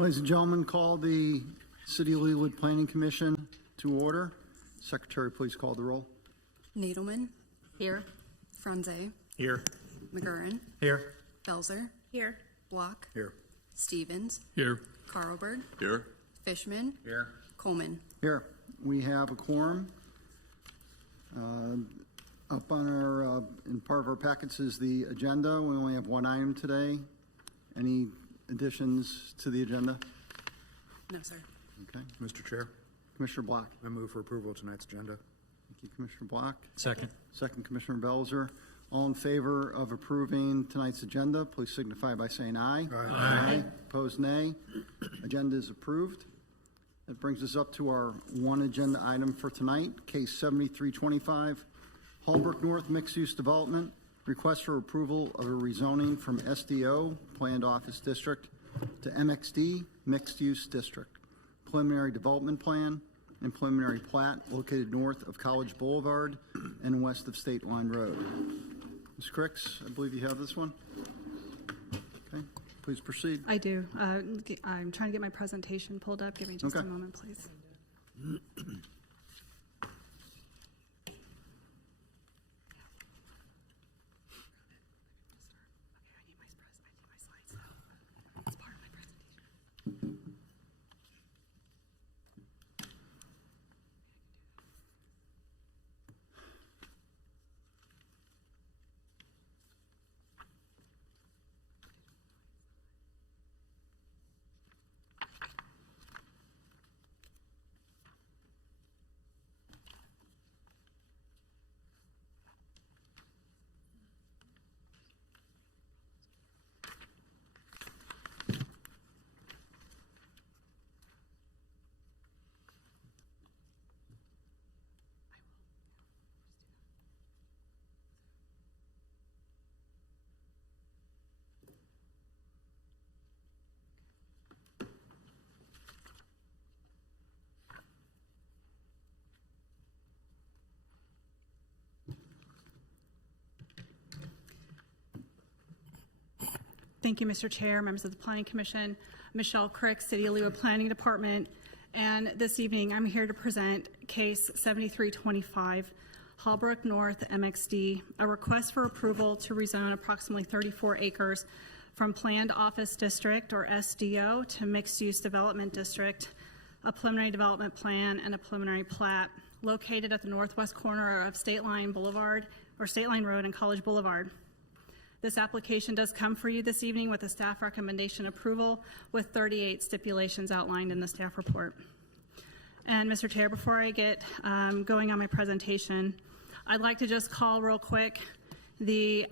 Ladies and gentlemen, call the City of Leawood Planning Commission to order. Secretary, please call the roll. Nadelman. Here. Franze. Here. McGurran. Here. Belzer. Here. Block. Here. Stevens. Here. Carlberg. Here. Fishman. Here. Coleman. Here, we have a quorum. Up on our, in part of our packets is the agenda. We only have one item today. Any additions to the agenda? No, sir. Okay. Mr. Chair, Commissioner Block. I move for approval of tonight's agenda. Thank you, Commissioner Block. Second. Second, Commissioner Belzer. All in favor of approving tonight's agenda, please signify by saying aye. Aye. Opposed, nay. Agenda is approved. That brings us up to our one agenda item for tonight, case 7325, HALLBROOK North Mixed-Use Development, request for approval of a rezoning from SDO, Planned Office District, to MXD, Mixed Use District. Preliminary Development Plan and Preliminary Plat located north of College Boulevard and west of State Line Road. Ms. Cricks, I believe you have this one. Okay, please proceed. I do. I'm trying to get my presentation pulled up. Give me just a moment, please. Thank you, Mr. Chair, members of the Planning Commission, Michelle Crick, City of Leawood Planning Department, and this evening I'm here to present case 7325, HALLBROOK North MXD, a request for approval to rezone approximately 34 acres from Planned Office District, or SDO, to Mixed Use Development District, a preliminary development plan and a preliminary plat located at the northwest corner of State Line Boulevard, or State Line Road and College Boulevard. This application does come for you this evening with a staff recommendation approval with 38 stipulations outlined in the staff report. And Mr. Chair, before I get going on my presentation, I'd like to just call real quick the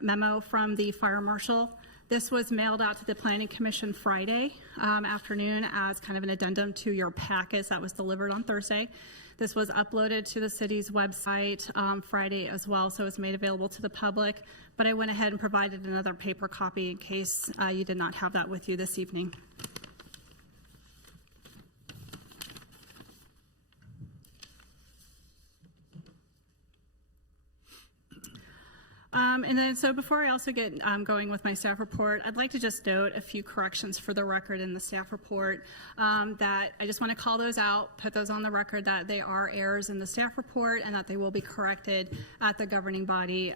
memo from the fire marshal. This was mailed out to the Planning Commission Friday afternoon as kind of an addendum to your packets that was delivered on Thursday. This was uploaded to the city's website Friday as well, so it's made available to the public. But I went ahead and provided another paper copy in case you did not have that with you this evening. And then, so before I also get going with my staff report, I'd like to just note a few corrections for the record in the staff report that I just want to call those out, put those on the record that they are errors in the staff report and that they will be corrected at the governing body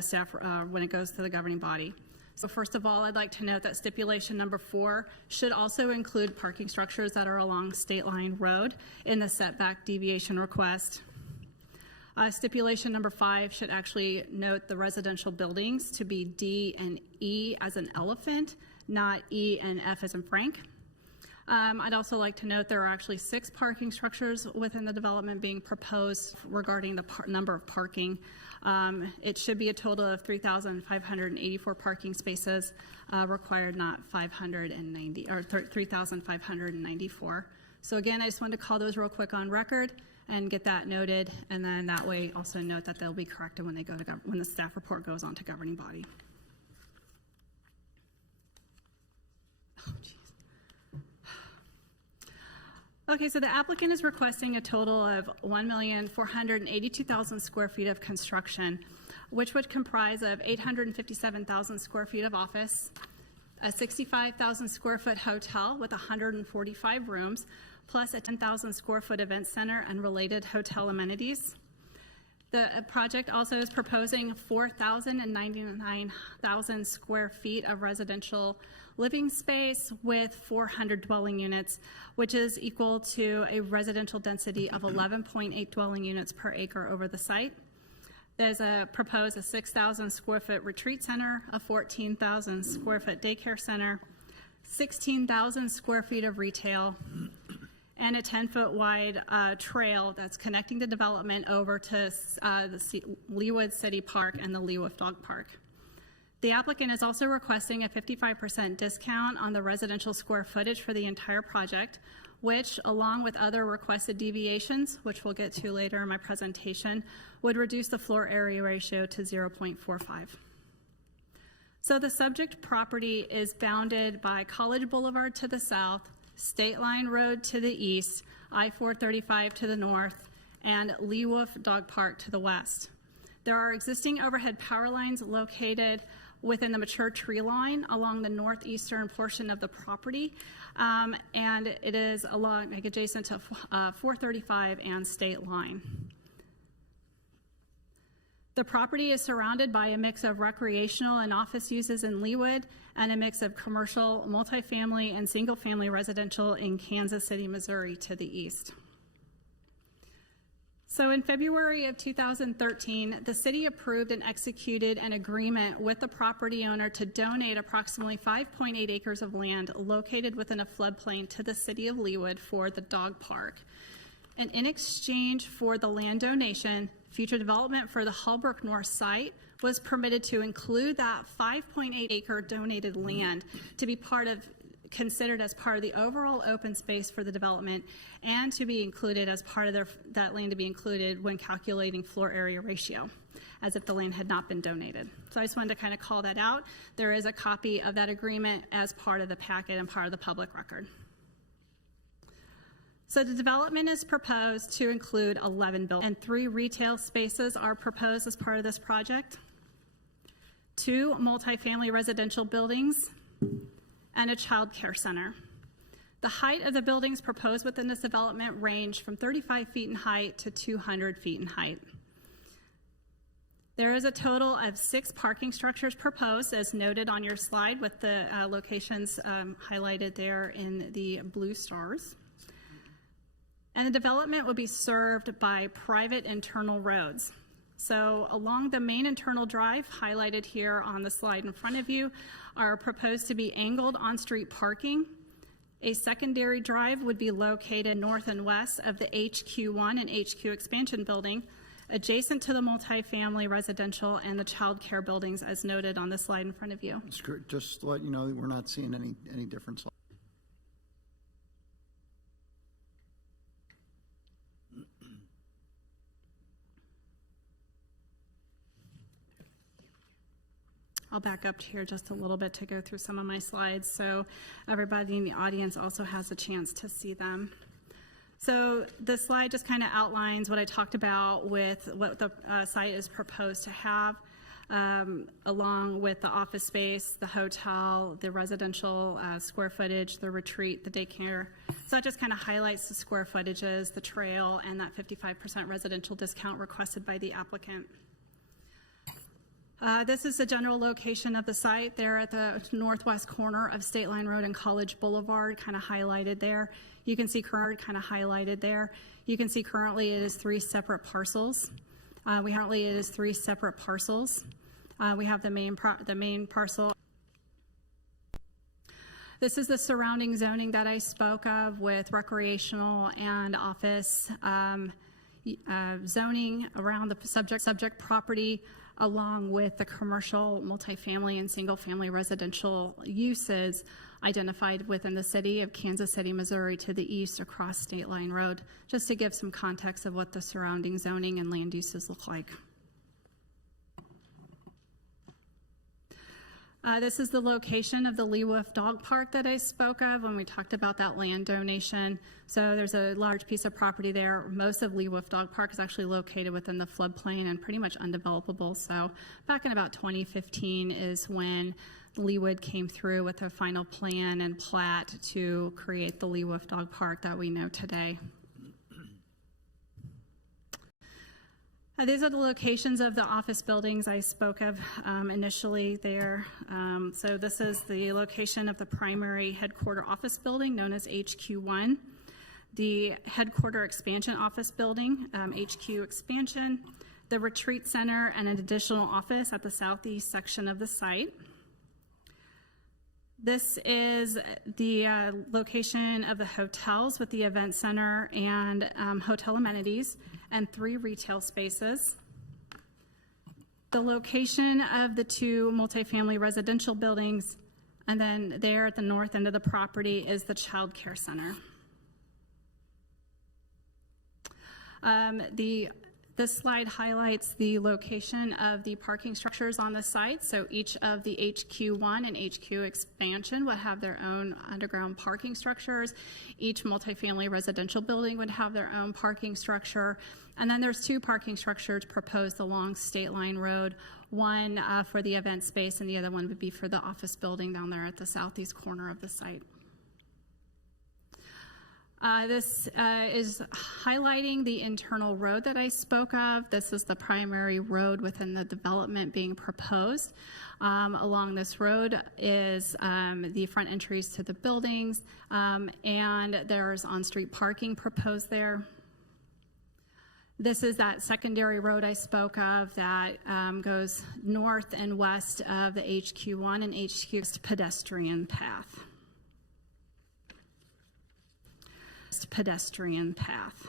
staff when it goes to the governing body. So first of all, I'd like to note that stipulation number 4 should also include parking structures that are along State Line Road in the setback deviation request. Stipulation number 5 should actually note the residential buildings to be D and E as an elephant, not E and F as in Frank. I'd also like to note there are actually 6 parking structures within the development being proposed regarding the number of parking. It should be a total of 3,584 parking spaces required, not 590 or 3,594. So again, I just wanted to call those real quick on record and get that noted, and then that way also note that they'll be corrected when they go to when the staff report goes on to governing body. Oh, geez. Okay, so the applicant is requesting a total of 1,482,000 square feet of construction, which would comprise of 857,000 square feet of office, a 65,000 square foot hotel with 145 rooms, plus a 10,000 square foot event center and related hotel amenities. The project also is proposing 4,099,000 square feet of residential living space with 400 dwelling units, which is equal to a residential density of 11.8 dwelling units per acre over the site. There's proposed a 6,000 square foot retreat center, a 14,000 square foot daycare center, 16,000 square feet of retail, and a 10-foot wide trail that's connecting the development over to the Leawood City Park and the Leawood Dog Park. The applicant is also requesting a 55% discount on the residential square footage for the entire project, which, along with other requested deviations, which we'll get to later in my presentation, would reduce the floor area ratio to 0.45. So the subject property is bounded by College Boulevard to the south, State Line Road to the east, I-435 to the north, and Leawood Dog Park to the west. There are existing overhead power lines located within the mature tree line along the northeastern portion of the property, and it is adjacent to 435 and State Line. The property is surrounded by a mix of recreational and office uses in Leawood and a mix of commercial, multifamily, and single-family residential in Kansas City, Missouri to the east. So in February of 2013, the city approved and executed an agreement with the property owner to donate approximately 5.8 acres of land located within a floodplain to the city of Leawood for the dog park. And in exchange for the land donation, future development for the HALLBROOK North site was permitted to include that 5.8 acre donated land to be considered as part of the overall open space for the development, and to be included as part of that land to be included when calculating floor area ratio, as if the land had not been donated. So I just wanted to kind of call that out. There is a copy of that agreement as part of the packet and part of the public record. So the development is proposed to include 11 buildings, and 3 retail spaces are proposed as part of this project, 2 multifamily residential buildings, and a child care center. The height of the buildings proposed within this development range from 35 feet in height to 200 feet in height. There is a total of 6 parking structures proposed, as noted on your slide, with the locations highlighted there in the blue stars. And the development will be served by private internal roads. So along the main internal drive, highlighted here on the slide in front of you, are proposed to be angled on-street parking. A secondary drive would be located north and west of the HQ1 and HQ expansion building, adjacent to the multifamily residential and the child care buildings, as noted on the slide in front of you. Just to let you know, we're not seeing any difference. I'll back up here just a little bit to go through some of my slides so everybody in the audience also has a chance to see them. So this slide just kind of outlines what I talked about with what the site is proposed to have, along with the office space, the hotel, the residential square footage, the retreat, the daycare. So it just kind of highlights the square footages, the trail, and that 55% residential discount requested by the applicant. This is the general location of the site. They're at the northwest corner of State Line Road and College Boulevard, kind of highlighted there. You can see currently it is 3 separate parcels. We have the main parcel. This is the surrounding zoning that I spoke of, with recreational and office zoning around the subject property, along with the commercial, multifamily, and single-family residential uses identified within the city of Kansas City, Missouri to the east across State Line Road, just to give some context of what the surrounding zoning and land uses look like. This is the location of the Leawood Dog Park that I spoke of when we talked about that land donation. So there's a large piece of property there. Most of Leawood Dog Park is actually located within the floodplain and pretty much undevelopable. So back in about 2015 is when Leawood came through with a final plan and plat to create the Lee Wolf Dog Park that we know today. These are the locations of the office buildings I spoke of initially there. So this is the location of the primary headquarter office building known as HQ1, the headquarter expansion office building, HQ expansion, the retreat center, and an additional office at the southeast section of the site. This is the location of the hotels with the event center and hotel amenities and 3 retail spaces. The location of the 2 multifamily residential buildings, and then there at the north end of the property is the child care center. This slide highlights the location of the parking structures on the site. So each of the HQ1 and HQ expansion would have their own underground parking structures. Each multifamily residential building would have their own parking structure. And then there's 2 parking structures proposed along State Line Road, one for the event space and the other one would be for the office building down there at the southeast corner of the site. This is highlighting the internal road that I spoke of. This is the primary road within the development being proposed. Along this road is the front entries to the buildings, and there's on-street parking proposed there. This is that secondary road I spoke of that goes north and west of the HQ1 and HQ pedestrian path. Pedestrian path.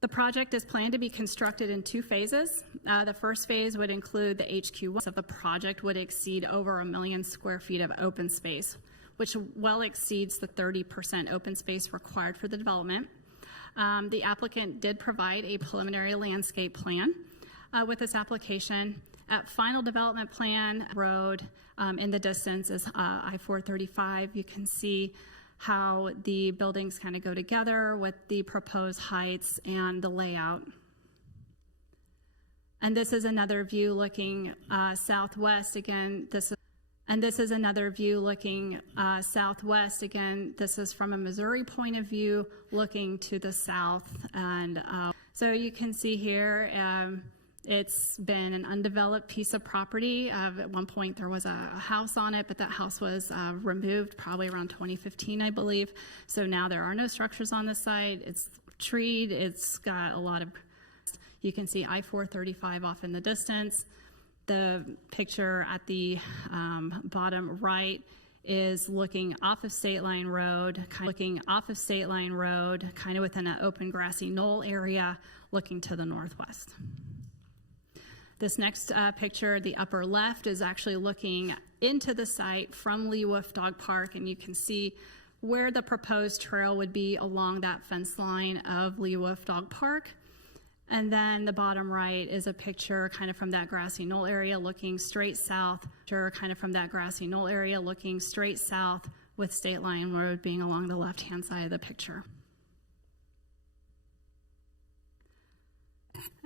The project is planned to be constructed in 2 phases. The first phase would include the HQ1, so the project would exceed over 1 million square feet of open space, which well exceeds the 30% open space required for the development. The applicant did provide a preliminary landscape plan with this application. At final development plan, road in the distance is I-435. You can see how the buildings kind of go together with the proposed heights and the layout. And this is another view looking southwest. Again, this is another view looking southwest. Again, this is from a Missouri point of view looking to the south. And so you can see here, it's been an undeveloped piece of property. At one point there was a house on it, but that house was removed probably around 2015, I believe. So now there are no structures on the site. It's treed. It's got a lot of, you can see I-435 off in the distance. The picture at the bottom right is looking off of State Line Road, kind of within an open grassy knoll area looking to the northwest. This next picture, the upper left, is actually looking into the site from Lee Wolf Dog Park, and you can see where the proposed trail would be along that fence line of Lee Wolf Dog Park. And then the bottom right is a picture kind of from that grassy knoll area looking straight south, with State Line Road being along the left-hand side of the picture.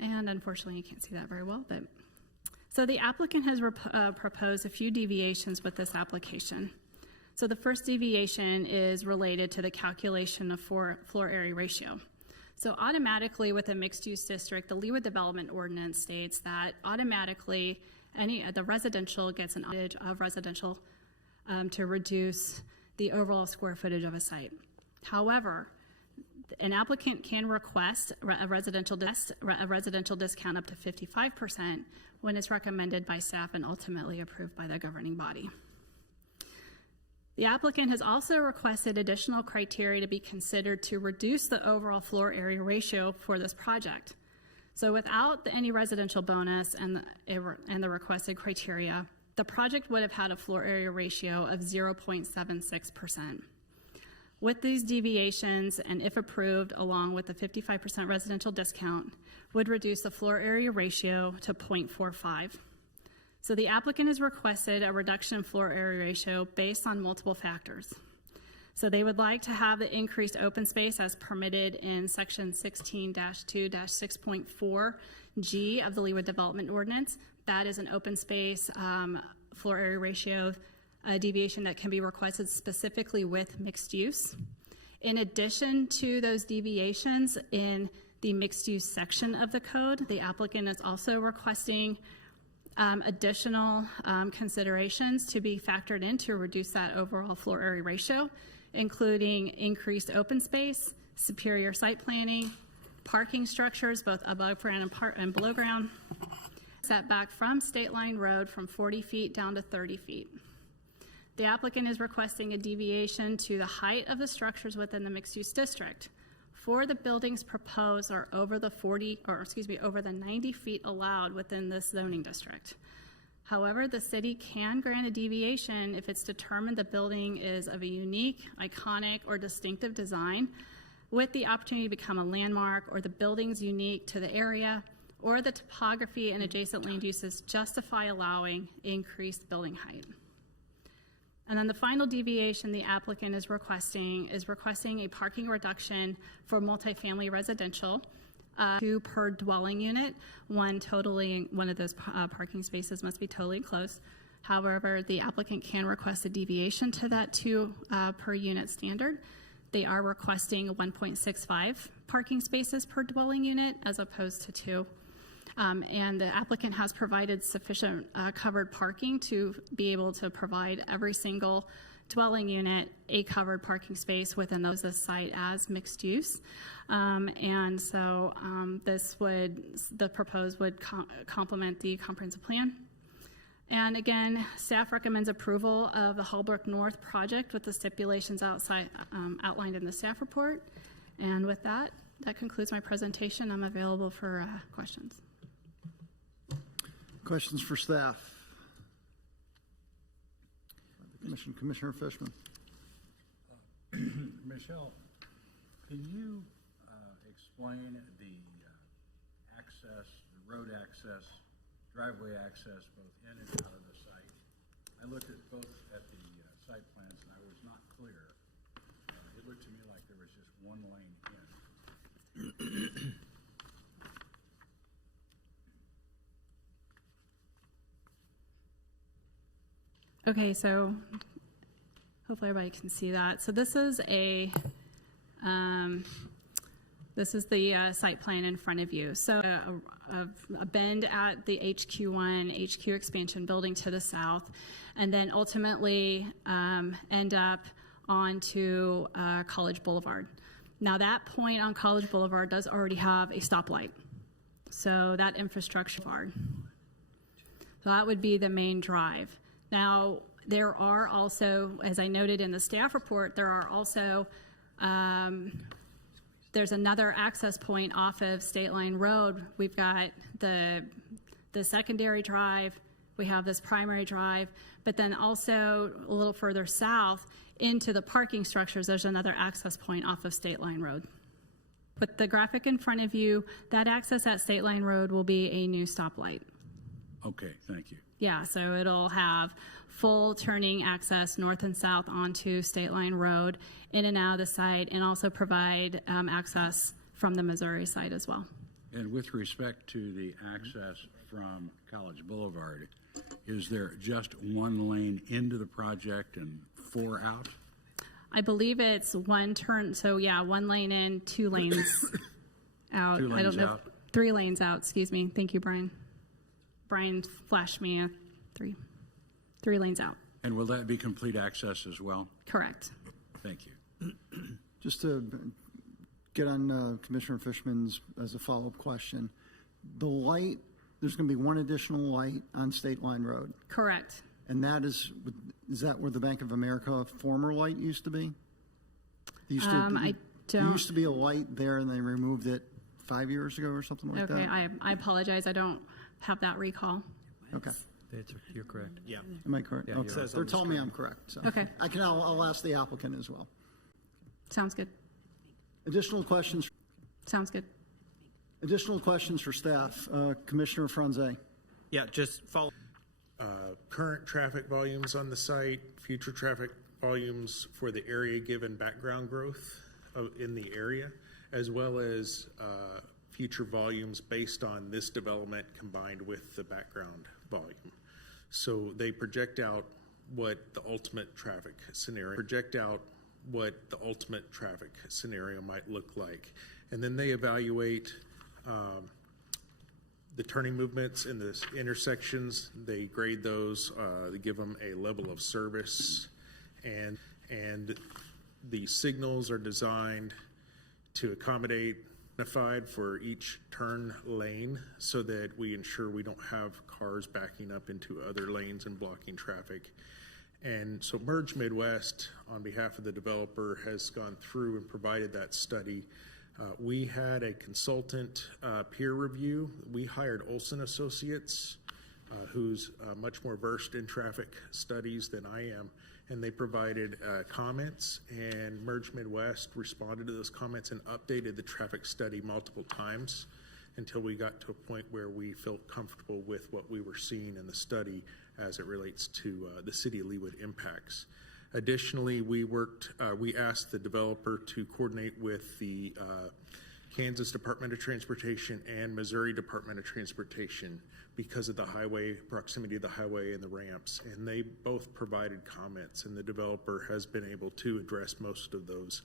And unfortunately, you can't see that very well. But so the applicant has proposed a few deviations with this application. So the first deviation is related to the calculation of floor area ratio. So automatically with a mixed-use district, the Leawood Development Ordinance states that automatically the residential gets an advantage of residential to reduce the overall square footage of a site. However, an applicant can request a residential discount up to 55% when it's recommended by staff and ultimately approved by the governing body. The applicant has also requested additional criteria to be considered to reduce the overall floor area ratio for this project. So without any residential bonus and the requested criteria, the project would have had a floor area ratio of 0.76%. With these deviations, and if approved, along with the 55% residential discount, would reduce the floor area ratio to 0.45. So the applicant has requested a reduction in floor area ratio based on multiple factors. So they would like to have the increased open space as permitted in section 16-2-6.4G of the Leawood Development Ordinance That is an open space floor area ratio deviation that can be requested specifically with mixed use. In addition to those deviations in the mixed use section of the code, the applicant is also requesting additional considerations to be factored in to reduce that overall floor area ratio, including increased open space, superior site planning, parking structures, both above ground and below ground, setback from state line road from 40 feet down to 30 feet. The applicant is requesting a deviation to the height of the structures within the mixed-use district. For the buildings proposed are over the over the 90 feet allowed within this zoning district. However, the city can grant a deviation if it's determined the building is of a unique, iconic, or distinctive design, with the opportunity to become a landmark, or the building's unique to the area, or the topography and adjacent land uses justify allowing increased building height. And then the final deviation the applicant is requesting a parking reduction for multifamily residential, 2 per dwelling unit. One of those parking spaces must be totally enclosed. However, the applicant can request a deviation to that 2 per unit standard. They are requesting 1.65 parking spaces per dwelling unit as opposed to 2. And the applicant has provided sufficient covered parking to be able to provide every single dwelling unit a covered parking space within the site as mixed use. And so the proposed would complement the comprehensive plan. And again, staff recommends approval of the HALLBROOK North project with the stipulations outlined in the staff report. And with that concludes my presentation. I'm available for questions. Questions for staff? Commissioner Fishman. Michelle, can you explain the access, the road access, driveway access, both in and out of the site? I looked at both at the site plans and I was not clear. It looked to me like there was just one lane in. Okay, so hopefully everybody can see that. So this is the site plan in front of you. So a bend at the HQ1, HQ expansion building to the south, and then ultimately end up onto College Boulevard. Now that point on College Boulevard does already have a stoplight. So that infrastructure, so that would be the main drive. Now, there are also, as I noted in the staff report, there are also, there's another access point off of State Line Road. We've got the secondary drive, we have this primary drive, but then also a little further south into the parking structures, there's another access point off of State Line Road. But the graphic in front of you, that access at State Line Road will be a new stoplight. Okay, thank you. Yeah, so it'll have full turning access north and south onto State Line Road, in and out of the site, and also provide access from the Missouri side as well. And with respect to the access from College Boulevard, is there just one lane into the project and 4 out? I believe it's one turn, so yeah, 1 lane in, 2 lanes out. 2 lanes I don't know, out. 3 lanes out, excuse me. Thank you, Brian. Brian flashed me a 3 lanes out. And will that be complete access as well? Correct. Thank you. Just to get on Commissioner Fishman's as a follow-up question, the light, there's going to be 1 additional light on State Line Road. Correct. And that is that where the Bank of America former light used to be? There used to be a light there and they removed it 5 years ago or something like that? Okay, I apologize. I don't have that recall. Okay. You're correct. Yeah. Am I correct? Yeah, Okay. it says on They're the telling me screen. I'm correct. So Okay. I'll ask the applicant as well. Sounds good. Additional questions? Sounds good. Additional questions for staff? Commissioner Franze. Yeah, just follow. Current traffic volumes on the site, future traffic volumes for the area given background growth in the area, as well as future volumes based on this development combined with the background volume. So they project out what the ultimate traffic scenario might look like. And then they evaluate the turning movements in the intersections. They grade those, they give them a level of service, and the signals are designed to accommodate for each turn lane so that we ensure we don't have cars backing up into other lanes and blocking traffic. And so Merge Midwest, on behalf of the developer, has gone through and provided that study. We had a consultant peer review. We hired Olson Associates, who's much more versed in traffic studies than I am, and they provided comments, and Merge Midwest responded to those comments and updated the traffic study multiple times until we got to a point where we felt comfortable with what we were seeing in the study as it relates to the City of Leawood impacts. Additionally, we asked the developer to coordinate with the Kansas Department of Transportation and Missouri Department of Transportation because of the highway, proximity of the highway and the ramps, and they both provided comments, and the developer has been able to address most of those.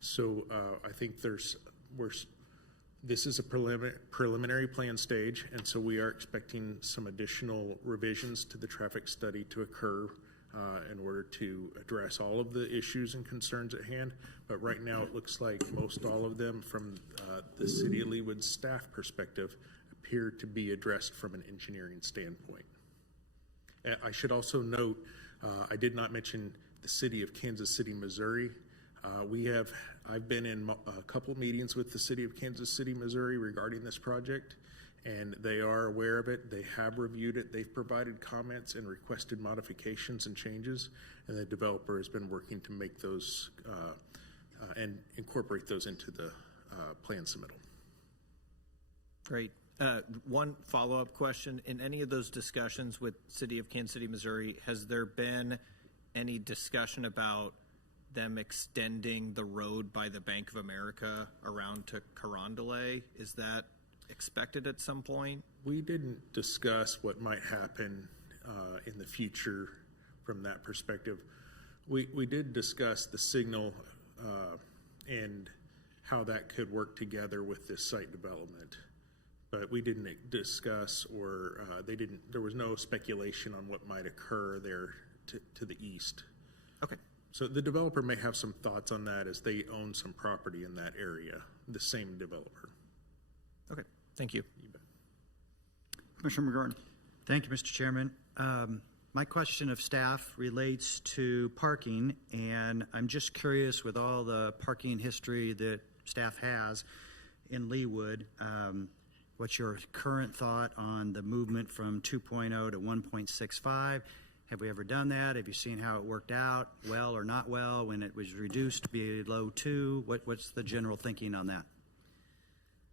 So I think this is a preliminary plan stage, and so we are expecting some additional revisions to the traffic study to occur in order to address all of the issues and concerns at hand. But right now it looks like most all of them from the City of Leawood staff perspective appear to be addressed from an engineering standpoint. I should also note, I did not mention the City of Kansas City, Missouri. I've been in a couple meetings with the City of Kansas City, Missouri regarding this project, and they are aware of it. They have reviewed it. They've provided comments and requested modifications and changes, and the developer has been working to make those and incorporate those into the plan submittal. Great. One follow-up question. In any of those discussions with City of Kansas City, Missouri, has there been any discussion about them extending the road by the Bank of America around to Carondelet? Is that expected at some point? We didn't discuss what might happen in the future from that perspective. We did discuss the signal and how that could work together with this site development. But we didn't discuss, or there was no speculation on what might occur there to the east. Okay. So the developer may have some thoughts on that as they own some property in that area, the same developer. Okay. Thank you. You bet. Commissioner McGurran. Thank you, Mr. Chairman. My question of staff relates to parking, and I'm just curious, with all the parking history that staff has in Leawood, what's your current thought on the movement from 2.0 to 1.65? Have we ever done that? Have you seen how it worked out, well or not well, when it was reduced below 2? What's the general thinking on that?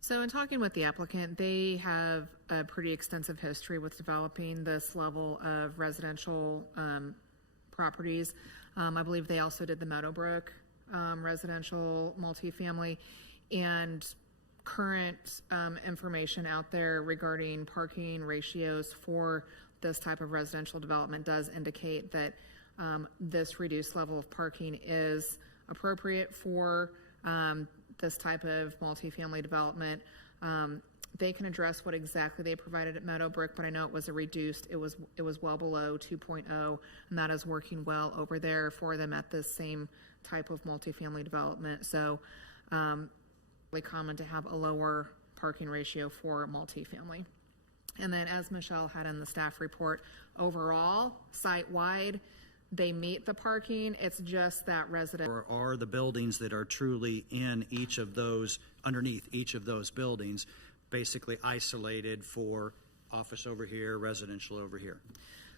So in talking with the applicant, they have a pretty extensive history with developing this level of residential properties. I believe they also did the Meadowbrook residential multifamily, and current information out there regarding parking ratios for this type of residential development does indicate that this reduced level of parking is appropriate for this type of multifamily development. They can address what exactly they provided at Meadowbrook, but I know it was it was well below 2.0, and that is working well over there for them at this same type of multifamily development. So really common to have a lower parking ratio for multifamily. And then, as Michelle had in the staff report, overall, site-wide, they meet the parking. It's just that resident. Or are the buildings that are truly in each of those, underneath each of those buildings, basically isolated for office over here, residential over here?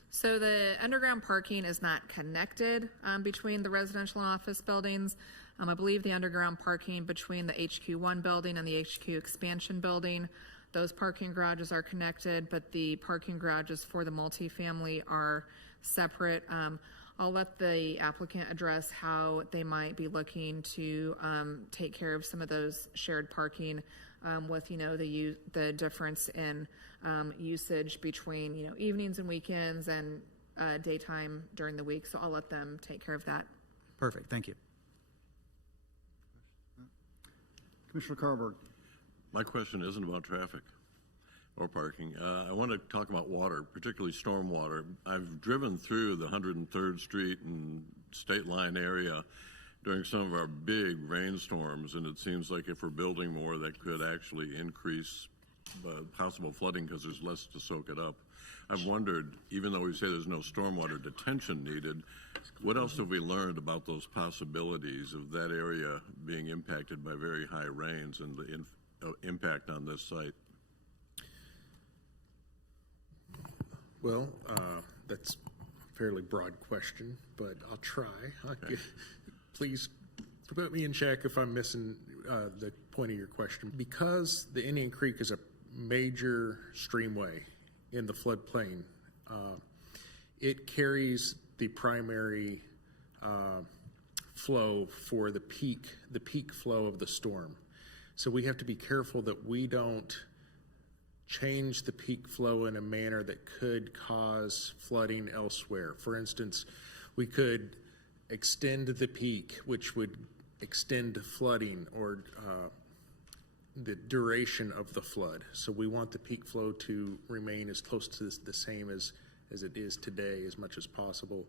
So the underground parking is not connected between the residential and office buildings. I believe the underground parking between the HQ1 building and the HQ expansion building, those parking garages are connected, but the parking garages for the multifamily are separate. I'll let the applicant address how they might be looking to take care of some of those shared parking with, the difference in usage between, evenings and weekends and daytime during the week. So I'll let them take care of that. Perfect, thank you. Commissioner Carberg. My question isn't about traffic or parking. I want to talk about water, particularly storm water. I've driven through the 103rd Street and State Line area during some of our big rainstorms, and it seems like if we're building more, that could actually increase possible flooding because there's less to soak it up. I've wondered, even though we say there's no stormwater detention needed, what else have we learned about those possibilities of that area being impacted by very high rains and the impact on this site? Well, that's a fairly broad question, but I'll try. Okay. Please put me in check if I'm missing the point of your question. Because the Indian Creek is a major streamway in the floodplain, it carries the primary flow for the peak flow of the storm. So we have to be careful that we don't change the peak flow in a manner that could cause flooding elsewhere. For instance, we could extend the peak, which would extend flooding or the duration of the flood. So we want the peak flow to remain as close to the same as it is today as much as possible.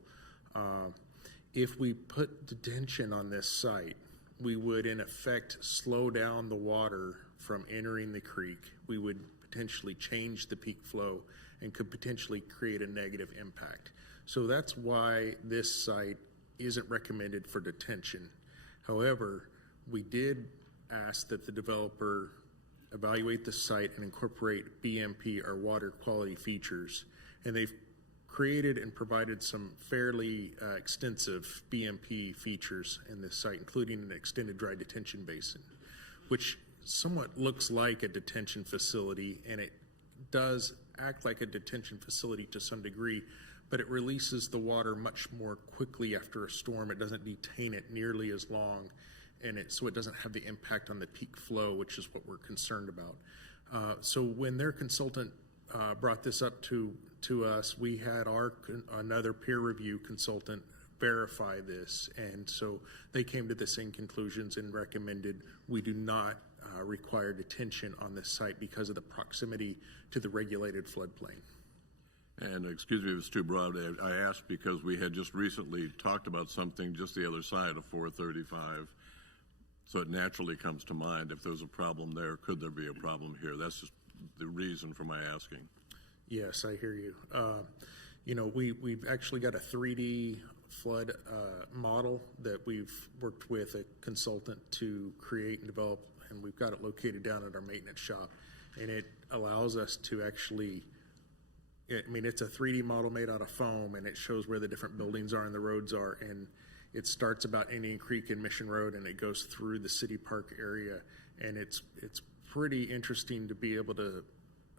If we put detention on this site, we would in effect slow down the water from entering the creek. We would potentially change the peak flow and could potentially create a negative impact. So that's why this site isn't recommended for detention. However, we did ask that the developer evaluate the site and incorporate BMP, or water quality features, and they've created and provided some fairly extensive BMP features in this site, including an extended dry detention basin, which somewhat looks like a detention facility, and it does act like a detention facility to some degree, but it releases the water much more quickly after a storm. It doesn't detain it nearly as long, and so it doesn't have the impact on the peak flow, which is what we're concerned about. So when their consultant brought this up to us, we had another peer review consultant verify this, and so they came to the same conclusions and recommended we do not require detention on this site because of the proximity to the regulated floodplain. And excuse me if it's too broad, I asked because we had just recently talked about something just the other side of 435. So it naturally comes to mind, if there's a problem there, could there be a problem here? That's just the reason for my asking. Yes, I hear you. We've actually got a 3D flood model that we've worked with a consultant to create and develop, and we've got it located down at our maintenance shop. And it allows us to actually, it's a 3D model made out of foam, and it shows where the different buildings are and the roads are. And it starts about Indian Creek and Mission Road, and it goes through the city park area. And it's pretty interesting to be able to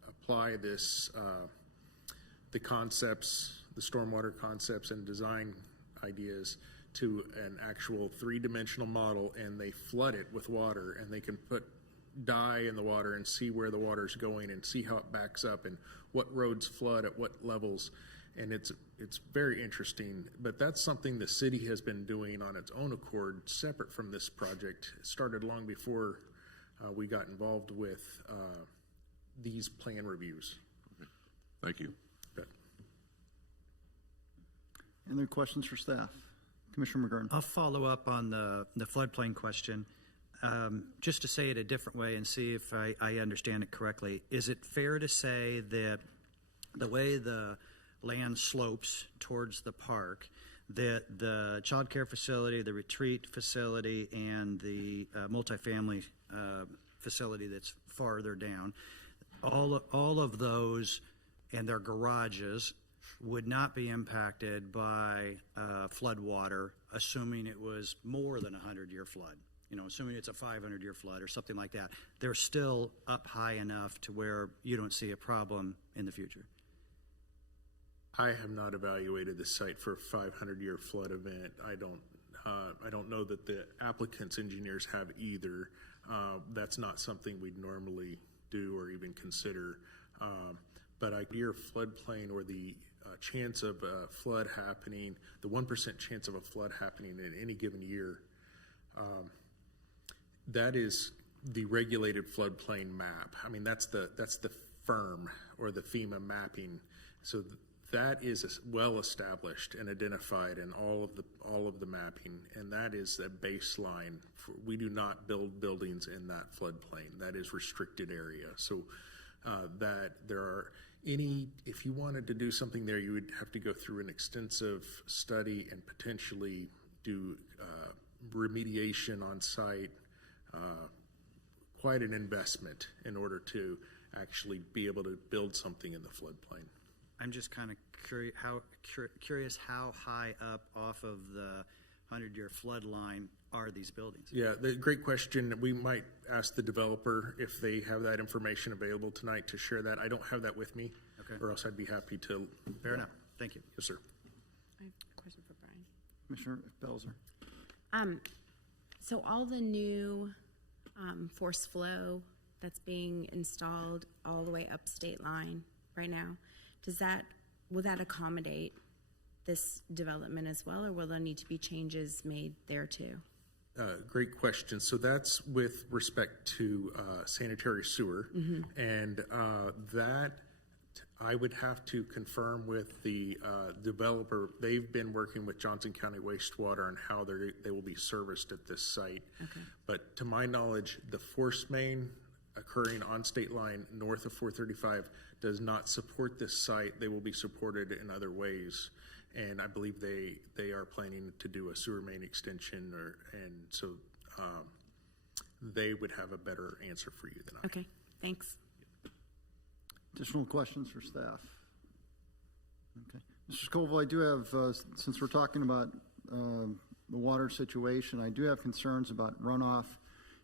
apply this, the concepts, the stormwater concepts and design ideas to an actual three-dimensional model, and they flood it with water, and they can put dye in the water and see where the water's going and see how it backs up and what roads flood at what levels. And it's very interesting, but that's something the city has been doing on its own accord, separate from this project. It started long before we got involved with these plan reviews. Thank you. Any other questions for staff? Commissioner McGurn. I'll follow up on the floodplain question. Just to say it a different way and see if I understand it correctly. Is it fair to say that the way the land slopes towards the park, that the child care facility, the retreat facility, and the multifamily facility that's farther down, all of those and their garages would not be impacted by flood water, assuming it was more than a 100-year flood? Assuming it's a 500-year flood or something like that, they're still up high enough to where you don't see a problem in the future? I have not evaluated the site for a 500-year flood event. I don't know that the applicant's engineers have either. That's not something we'd normally do or even consider. But I hear floodplain or the chance of a flood happening, the 1% chance of a flood happening in any given year, that is the regulated floodplain map. I mean, that's the firm or the FEMA mapping. So that is well established and identified in all of the mapping, and that is a baseline. We do not build buildings in that floodplain. That is restricted area. So that there are if you wanted to do something there, you would have to go through an extensive study and potentially do remediation on site, quite an investment in order to actually be able to build something in the floodplain. I'm just kind of curious how high up off of the 100-year flood line are these buildings? Yeah, great question. We might ask the developer if they have that information available tonight to share that. I don't have that with me, Okay. or else I'd be happy to. Fair enough. Thank you. Yes, sir. I have a question for Brian. Commissioner Belzer. So all the new force flow that's being installed all the way up state line right now, will that accommodate this development as well, or will there need to be changes made there too? Great question. So that's with respect to sanitary sewer, and that I would have to confirm with the developer. They've been working with Johnson County Wastewater on how they will be serviced at this site. Okay. But to my knowledge, the force main occurring on state line north of 435 does not support this site. They will be supported in other ways. And I believe they are planning to do a sewer main extension, and so they would have a better answer for you than I. Okay, thanks. Additional questions for staff? Okay. Mr. Scoville, I do have, since we're talking about the water situation, I do have concerns about runoff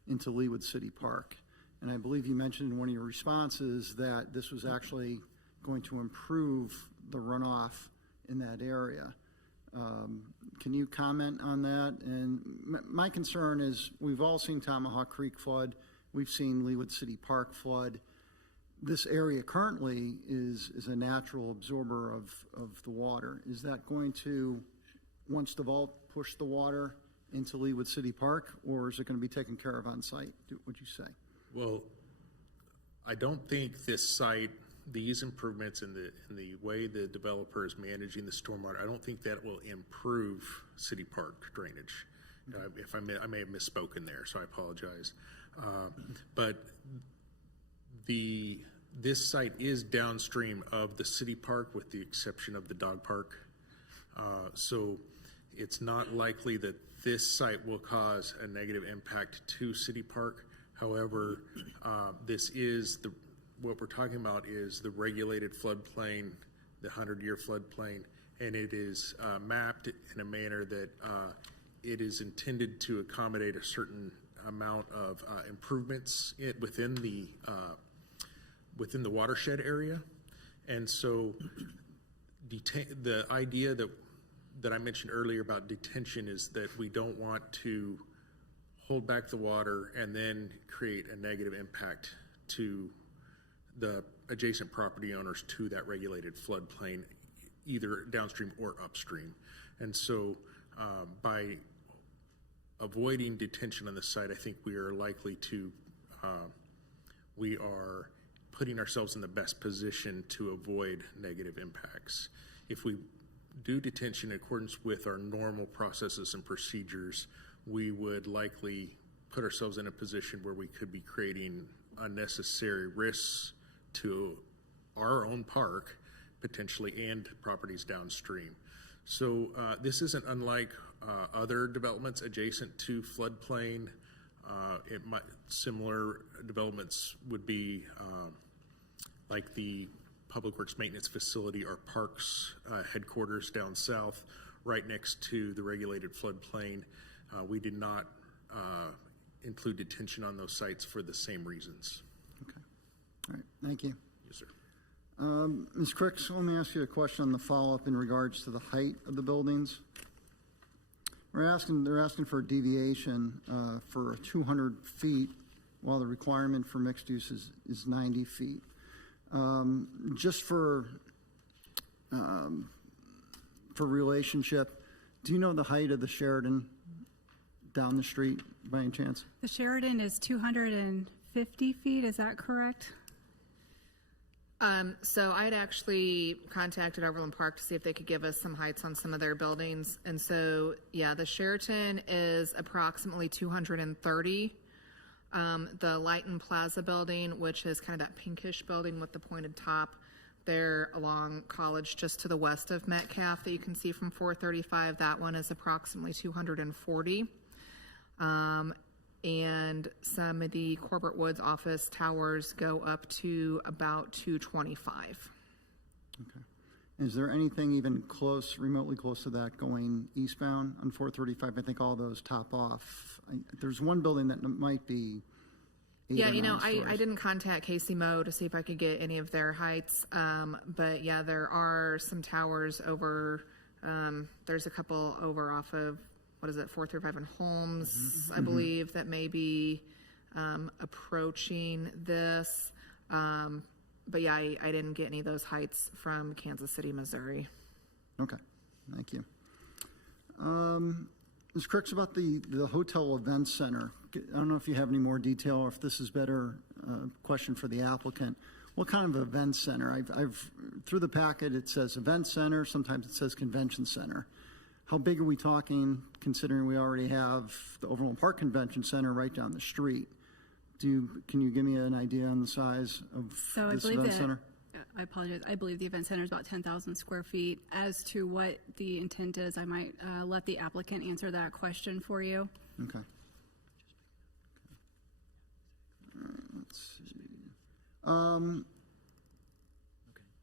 into Leawood City Park. And I believe you mentioned in one of your responses that this was actually going to improve the runoff in that area. Can you comment on that? And my concern is we've all seen Tomahawk Creek flood. We've seen Leawood City Park flood. This area currently is a natural absorber of the water. Is that going to, once the vault, push the water into Leawood City Park, or is it going to be taken care of on site? Would you say? Well, I don't think this site, these improvements in the way the developer is managing the stormwater, I don't think that will improve City Park drainage. If I may have misspoken there, so I apologize. But this site is downstream of the City Park, with the exception of the dog park. So it's not likely that this site will cause a negative impact to City Park. However, what we're talking about is the regulated floodplain, the 100-year floodplain, and it is mapped in a manner that it is intended to accommodate a certain amount of improvements within the watershed area. And so the idea that I mentioned earlier about detention is that we don't want to hold back the water and then create a negative impact to the adjacent property owners to that regulated floodplain, either downstream or upstream. And so by avoiding detention on the site, I think we are likely to, we are putting ourselves in the best position to avoid negative impacts. If we do detention in accordance with our normal processes and procedures, we would likely put ourselves in a position where we could be creating unnecessary risks to our own park, potentially, and properties downstream. So this isn't unlike other developments adjacent to floodplain. Similar developments would be like the Public Works Maintenance Facility or Parks headquarters down south, right next to the regulated floodplain. We did not include detention on those sites for the same reasons. Okay. All right. Thank you. Yes, sir. Ms. Cricks, let me ask you a question on the follow-up in regards to the height of the buildings. They're asking for a deviation for 200 feet while the requirement for mixed use is 90 feet. Just for relationship, do you know the height of the Sheridan down the street by any chance? The Sheridan is 250 feet, is that correct? So I had actually contacted Overland Park to see if they could give us some heights on some of their buildings. And so, yeah, the Sheraton is approximately 230. The Lighton Plaza building, which is kind of that pinkish building with the pointed top there along College just to the west of Metcalf that you can see from 435, that one is approximately 240. And some of the Corbett Woods office towers go up to about 225. Okay. Is there anything even close, remotely close to that going eastbound on 435? I think all those top off. There's one building that might be 8 Yeah, or 9 stories. I didn't contact Casey Moe to see if I could get any of their heights. But yeah, there are some towers over, there's a couple over off of, 435 in Holmes, I believe, that may be approaching this. But yeah, I didn't get any of those heights from Kansas City, Missouri. Okay, thank you. Ms. Crooks, about the hotel event center, I don't know if you have any more detail or if this is better question for the applicant. What kind of event center? I've through the packet it says event center, sometimes it says convention center. How big are we talking, considering we already have the Overland Park Convention Center right down the street? Can you give me an idea on the size of this event center? I apologize. I believe the event center is about 10,000 square feet. As to what the intent is, I might let the applicant answer that question for you. Okay. All right, let's see.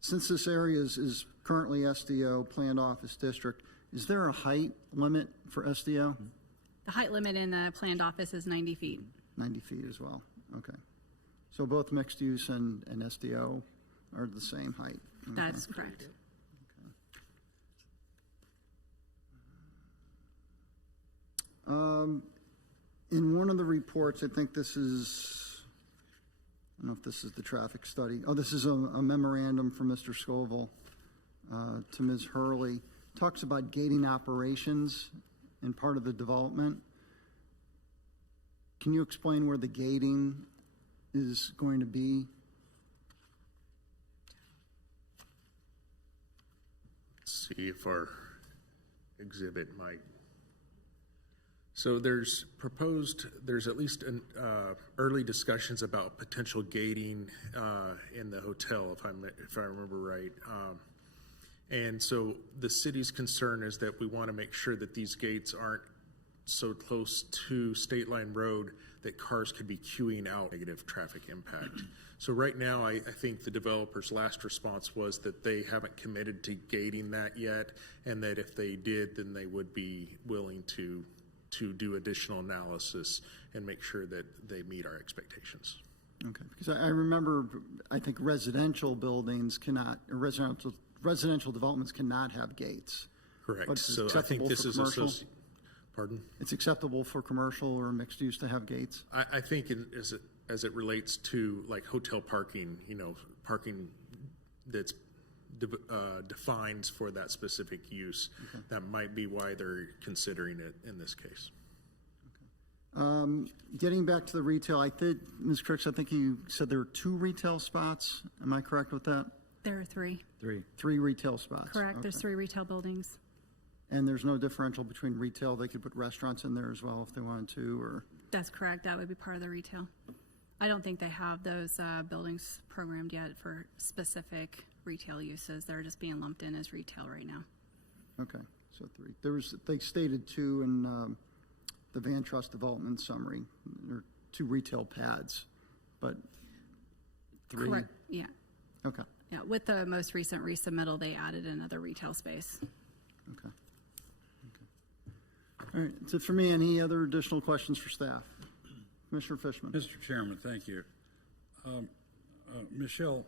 Since this area is currently SDO, Planned Office District, is there a height limit for SDO? The height limit in the planned office is 90 feet. 90 feet as well. Okay. So both mixed use and SDO are the same height. Okay. That's correct. In one of the reports, I think this is, I don't know if this is the traffic study. Oh, this is a memorandum from Mr. Scoville to Ms. Hurley. Talks about gating operations in part of the development. Can you explain where the gating is going to be? Let's see if our exhibit might. So there's at least early discussions about potential gating in the hotel, if I remember right. And so the city's concern is that we want to make sure that these gates aren't so close to State Line Road that cars could be queuing out, negative traffic impact. So right now, I think the developer's last response was that they haven't committed to gating that yet, and that if they did, then they would be willing to do additional analysis and make sure that they meet our expectations. Okay, because I remember, I think residential buildings cannot, or residential developments cannot have gates. Correct. But it's So I think acceptable this for is commercial? Pardon? It's acceptable for commercial or mixed use to have gates? I think as it relates to like hotel parking, parking that's defines for that specific use, that might be why they're considering it in this case. Getting back to the retail, I think, Ms. Crooks, I think you said there were 2 retail spots. Am I correct with that? There are 3. 3 retail spots. Correct. Okay. There's 3 retail buildings. And there's no differential between retail. They could put restaurants in there as well if they wanted to, or? That's correct. That would be part of the retail. I don't think they have those buildings programmed yet for specific retail uses. They're just being lumped in as retail right now. Okay, so 3. They stated 2 in the Van Trust development summary. There are 2 retail pads, but 3? Correct. Yeah. Okay. Yeah. With the most recent resubmittal, they added another retail space. Okay. All right, that's it for me. Any other additional questions for staff? Commissioner Fishman. Mr. Chairman, thank you. Michelle,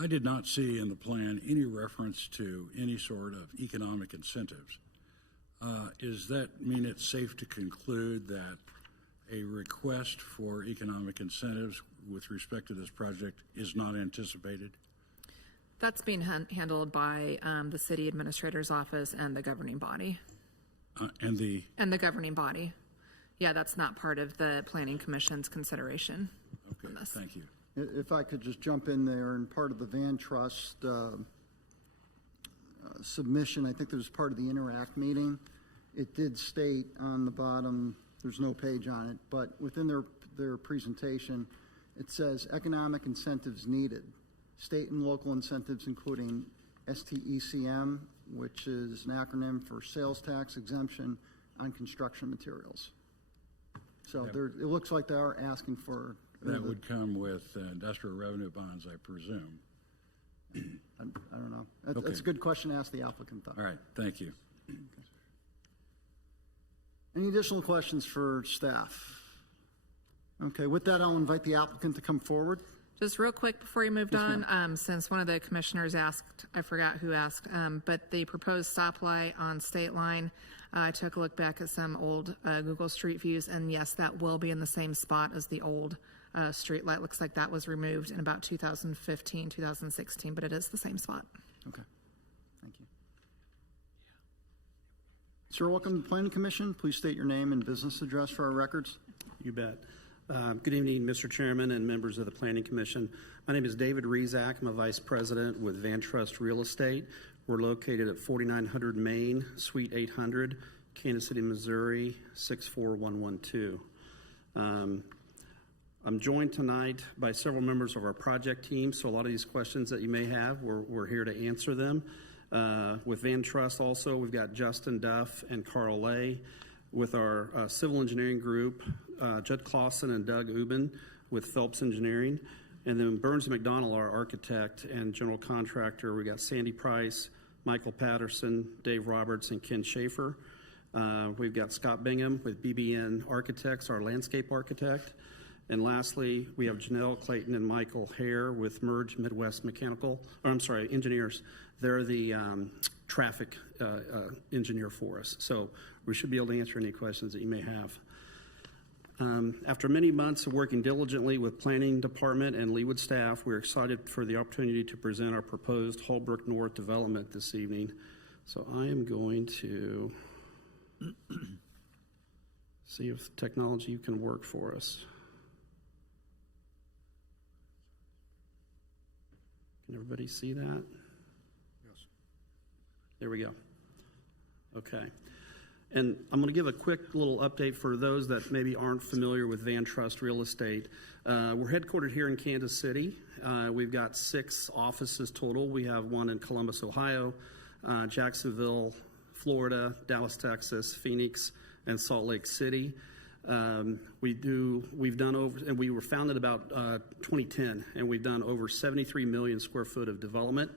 I did not see in the plan any reference to any sort of economic incentives. Does that mean it's safe to conclude that a request for economic incentives with respect to this project is not anticipated? That's being handled by the city administrator's office and the governing body. And the, governing body. Yeah, that's not part of the planning commission's consideration. okay, thank you. If I could just jump in there, and part of the Van Trust submission, I think there was part of the Interact meeting. It did state on the bottom, there's no page on it, but within their presentation, it says economic incentives needed. State and local incentives including STECM, which is an acronym for sales tax exemption on construction materials. So it looks like they are asking for. That would come with industrial revenue bonds, I presume. I don't know. That's a good question to ask the applicant, though. All right, thank you. Any additional questions for staff? Okay, with that, I'll invite the applicant to come forward. Just real quick before you moved on, since one of the commissioners asked, I forgot who asked, but the proposed stoplight on State Line, I took a look back at some old Google Street Views, and yes, that will be in the same spot as the old street light. Looks like that was removed in about 2015, 2016, but it is the same spot. Okay, thank you. Sir, welcome to the Planning Commission. Please state your name and business address for our records. You bet. Good evening, Mr. Chairman and members of the Planning Commission. My name is David Rezac. I'm a Vice President with Van Trust Real Estate. We're located at 4900 Main, Suite 800, Kansas City, Missouri, 64112. I'm joined tonight by several members of our project team, so a lot of these questions that you may have, we're here to answer them. With Van Trust also, we've got Justin Duff and Carl Lay. With our civil engineering group, Judd Clausen and Doug Ubin with Phelps Engineering. And then Burns & McDonnell, our architect and general contractor. We got Sandy Price, Michael Patterson, Dave Roberts, and Ken Schaefer. We've got Scott Bingham with BBN Architects, our landscape architect. And lastly, we have Janelle Clayton and Michael Hare with Merge Midwest Engineers. They're the traffic engineer for us. So we should be able to answer any questions that you may have. After many months of working diligently with Planning Department and Leawood staff, we're excited for the opportunity to present our proposed HALLBROOK North development this evening. So I am going to see if technology can work for us. Can everybody see that? Yes. There we go. Okay. And I'm going to give a quick little update for those that maybe aren't familiar with Van Trust Real Estate. We're headquartered here in Kansas City. We've got 6 offices total. We have one in Columbus, Ohio, Jacksonville, Florida, Dallas, Texas, Phoenix, and Salt Lake City. We were founded about 2010, and we've done over 73 million square foot of development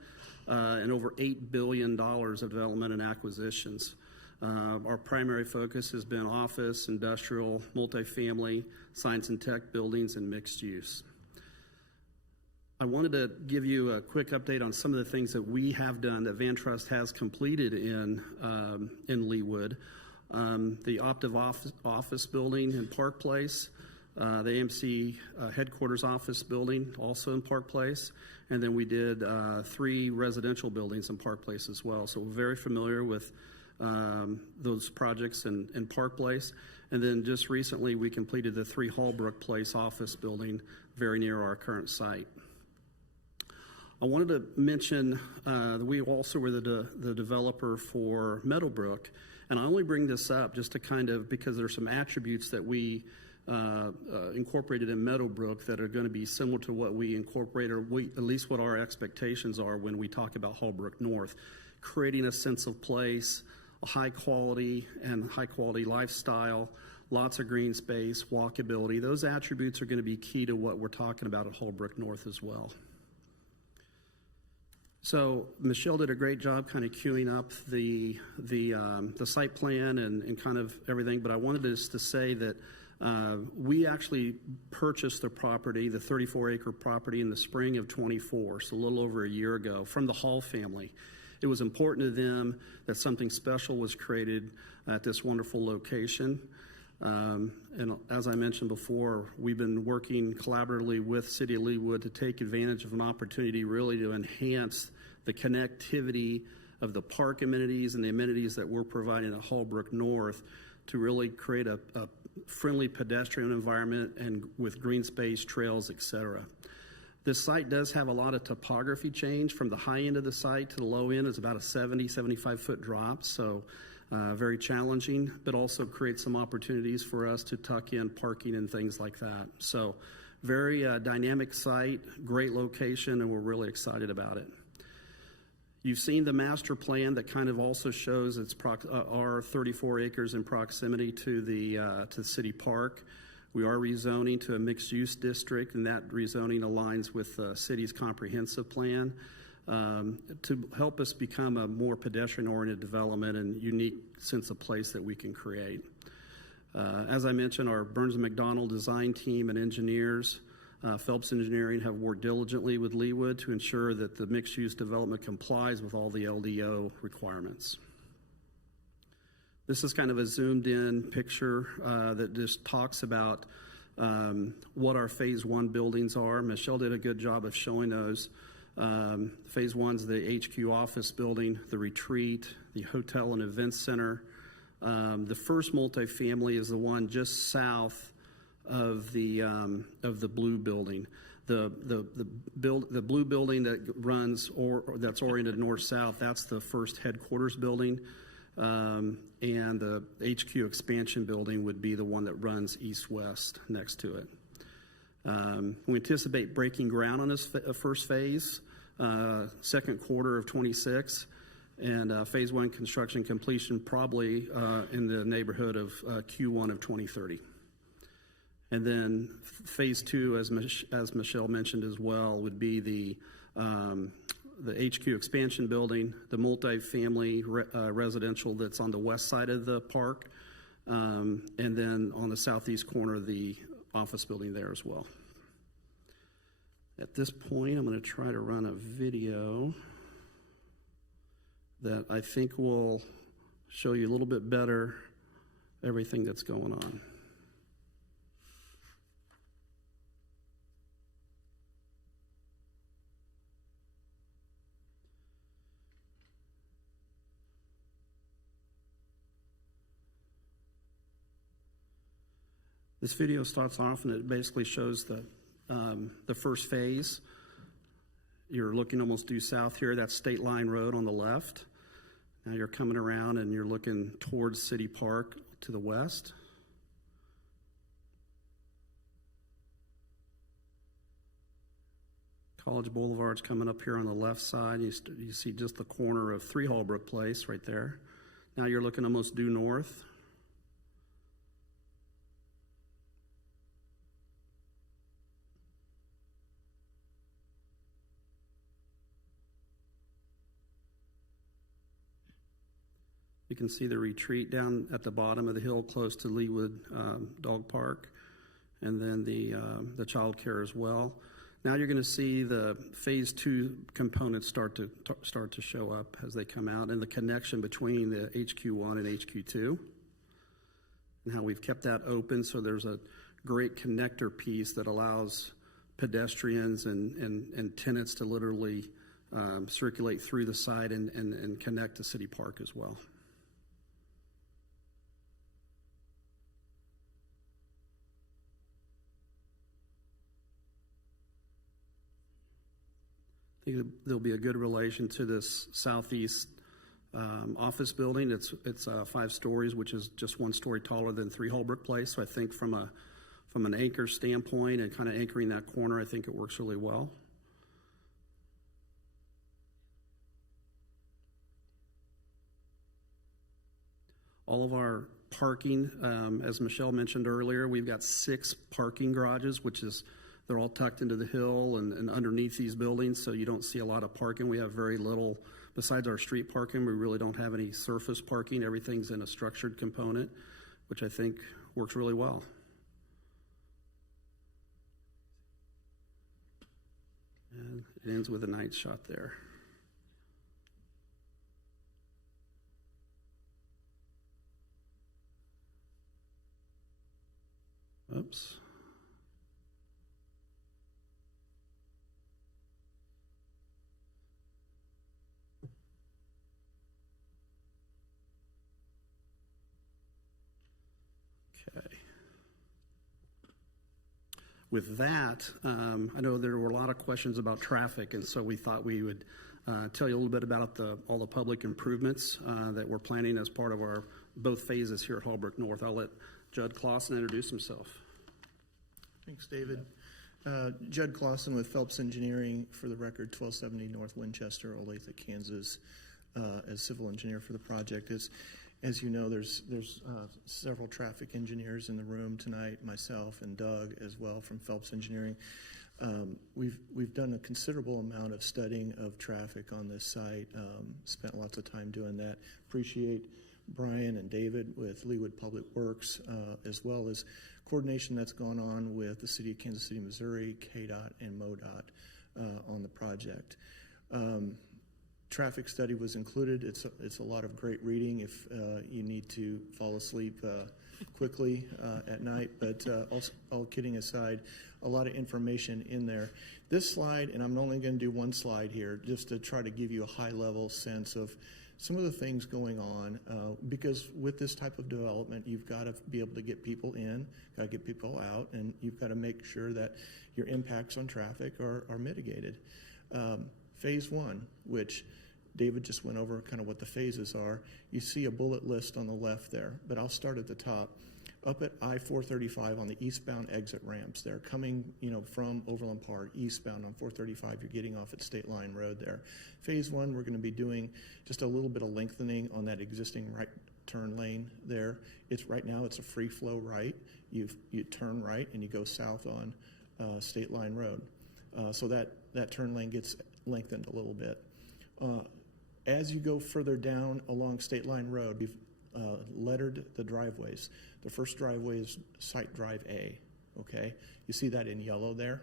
and over $8 billion of development and acquisitions. Our primary focus has been office, industrial, multifamily, science and tech buildings, and mixed use. I wanted to give you a quick update on some of the things that we have done that Van Trust has completed in Leawood. The Optiv office building in Park Place, the AMC headquarters office building also in Park Place, and then we did 3 residential buildings in Park Place as well. So we're very familiar with those projects in Park Place. And then just recently we completed the 3 HALLBROOK Place office building very near our current site. I wanted to mention that we also were the developer for Meadowbrook. And I only bring this up just to because there's some attributes that we incorporated in Meadowbrook that are going to be similar to what we incorporate, or at least what our expectations are when we talk about HALLBROok North. Creating a sense of place, a high quality lifestyle, lots of green space, walkability. Those attributes are going to be key to what we're talking about at HALLBROok North as well. So Michelle did a great job kind of queuing up the site plan and kind of everything, but I wanted just to say that we actually purchased the property, the 34-acre property, in the spring of '24, so a little over a year ago, from the Hall family. It was important to them that something special was created at this wonderful location. And as I mentioned before, we've been working collaboratively with City of Leawood to take advantage of an opportunity really to enhance the connectivity of the park amenities and the amenities that we're providing at HALLBROOK North to really create a friendly pedestrian environment and with green space, trails, et cetera. This site does have a lot of topography change. From the high end of the site to the low end is about a 75-foot drop, so very challenging, but also creates some opportunities for us to tuck in parking and things like that. So very dynamic site, great location, and we're really excited about it. You've seen the master plan that kind of also shows our 34 acres in proximity to the city park. We are rezoning to a mixed-use district, and that rezoning aligns with the city's comprehensive plan to help us become a more pedestrian-oriented development and unique sense of place that we can create. As I mentioned, our Burns & McDonnell design team and engineers, Phelps Engineering, have worked diligently with Leawood to ensure that the mixed-use development complies with all the LDO requirements. This is kind of a zoomed-in picture that just talks about what our Phase 1 buildings are. Michelle did a good job of showing those. Phase 1's the HQ office building, the retreat, the hotel and event center. The first multifamily is the one just south of the blue building. The blue building that runs that's oriented north-south, that's the first headquarters building. And the HQ expansion building would be the one that runs east-west next to it. We anticipate breaking ground on this first phase, second quarter of 26, and Phase 1 construction completion probably in the neighborhood of Q1 of 2030. And then Phase 2, as Michelle mentioned as well, would be the HQ expansion building, the multifamily residential that's on the west side of the park, and then on the southeast corner, the office building there as well. At this point, I'm going to try to run a video that I think will show you a little bit better everything that's going on. This video starts off and it basically shows the first phase. You're looking almost due south here. That's State Line Road on the left. Now you're coming around and you're looking towards City Park to the west. College Boulevard's coming up here on the left side. You see just the corner of 3 HALLBROOK Place right there. Now you're looking almost due north. You can see the retreat down at the bottom of the hill close to Leawood Dog Park, and then the child care as well. Now you're going to see the Phase 2 components start to show up as they come out, and the connection between the HQ1 and HQ2, and how we've kept that open so there's a great connector piece that allows pedestrians and tenants to literally circulate through the site and connect to City Park as well. I think there'll be a good relation to this southeast office building. It's 5 stories, which is just 1 story taller than 3 HALLBROOK Place. So I think from an anchor standpoint and kind of anchoring that corner, I think it works really well. All of our parking, as Michelle mentioned earlier, we've got 6 parking garages, they're all tucked into the hill and underneath these buildings, so you don't see a lot of parking. We have very little, besides our street parking, we really don't have any surface parking. Everything's in a structured component, which I think works really well. And it ends with a night shot there. Oops. Okay. With that, I know there were a lot of questions about traffic, and so we thought we would tell you a little bit about all the public improvements that we're planning as part of our both phases here at HALLBROOK North. I'll let Judd Clausen introduce himself. Thanks, David. Judd Clausen with Phelps Engineering, for the record, 1270 North Winchester, Olathe, Kansas, as civil engineer for the project. As you know, there's several traffic engineers in the room tonight, myself and Doug as well from Phelps Engineering. We've done a considerable amount of studying of traffic on this site, spent lots of time doing that. Appreciate Brian and David with Leawood Public Works, as well as coordination that's gone on with the City of Kansas City, Missouri, KDOT, and MoDOT on the project. Traffic study was included. It's a lot of great reading if you need to fall asleep quickly at night, but all kidding aside, a lot of information in there. This slide, and I'm only going to do one slide here, just to try to give you a high-level sense of some of the things going on, because with this type of development, you've got to be able to get people in, got to get people out, and you've got to make sure that your impacts on traffic are mitigated. Phase one, which David just went over kind of what the phases are. You see a bullet list on the left there, but I'll start at the top. Up at I-435 on the eastbound exit ramps, they're coming, from Overland Park, eastbound on 435, you're getting off at State Line Road there. Phase one, we're going to be doing just a little bit of lengthening on that existing right turn lane there. Right now it's a free flow right. You turn right and you go south on State Line Road. So that turn lane gets lengthened a little bit. As you go further down along State Line Road, we've lettered the driveways. The first driveway is Site Drive A, okay? You see that in yellow there?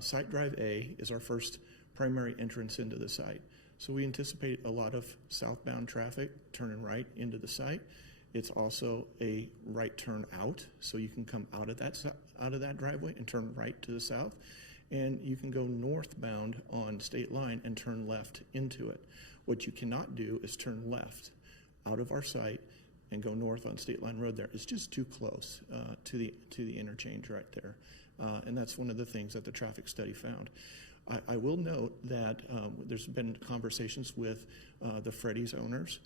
Site Drive A is our first primary entrance into the site. So we anticipate a lot of southbound traffic turning right into the site. It's also a right turn out, so you can come out of that driveway and turn right to the south. And you can go northbound on State Line and turn left into it. What you cannot do is turn left out of our site and go north on State Line Road there. It's just too close to the interchange right there. And that's one of the things that the traffic study found. I will note that there's been conversations with the Freddy's owners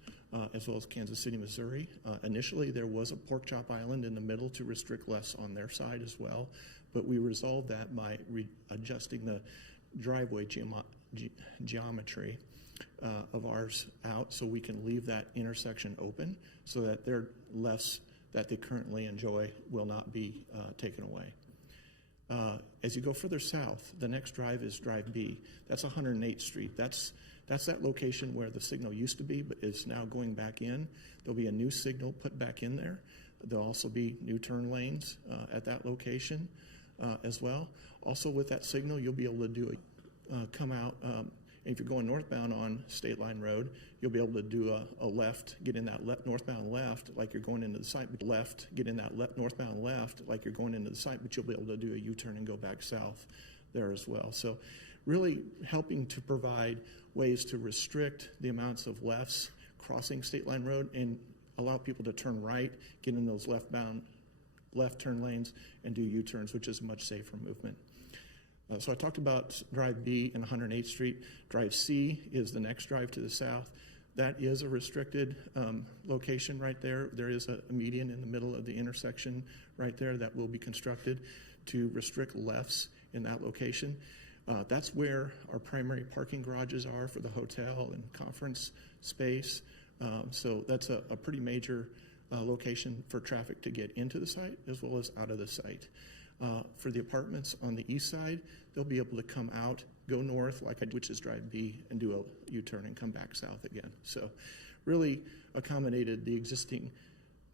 as well as Kansas City, Missouri. Initially, there was a pork chop island in the middle to restrict less on their side as well, but we resolved that by adjusting the driveway geometry of ours out so we can leave that intersection open so that their lefts that they currently enjoy will not be taken away. As you go further south, the next drive is Drive B. That's 108th Street. That's that location where the signal used to be, but it's now going back in. There'll be a new signal put back in there. There'll also be new turn lanes at that location as well. Also with that signal, you'll be able to do come out. If you're going northbound on State Line Road, you'll be able to do a left, get in that northbound left like you're going into the site, but northbound left like you're going into the site, but you'll be able to do a U-turn and go back south there as well. So really helping to provide ways to restrict the amounts of lefts crossing State Line Road and allow people to turn right, get in those left turn lanes and do U-turns, which is a much safer movement. So I talked about Drive B and 108th Street. Drive C is the next drive to the south. That is a restricted location right there. There is a median in the middle of the intersection right there that will be constructed to restrict lefts in that location. That's where our primary parking garages are for the hotel and conference space. So that's a pretty major location for traffic to get into the site as well as out of the site. For the apartments on the east side, they'll be able to come out, go north, which is Drive B, and do a U-turn and come back south again. So really accommodated the existing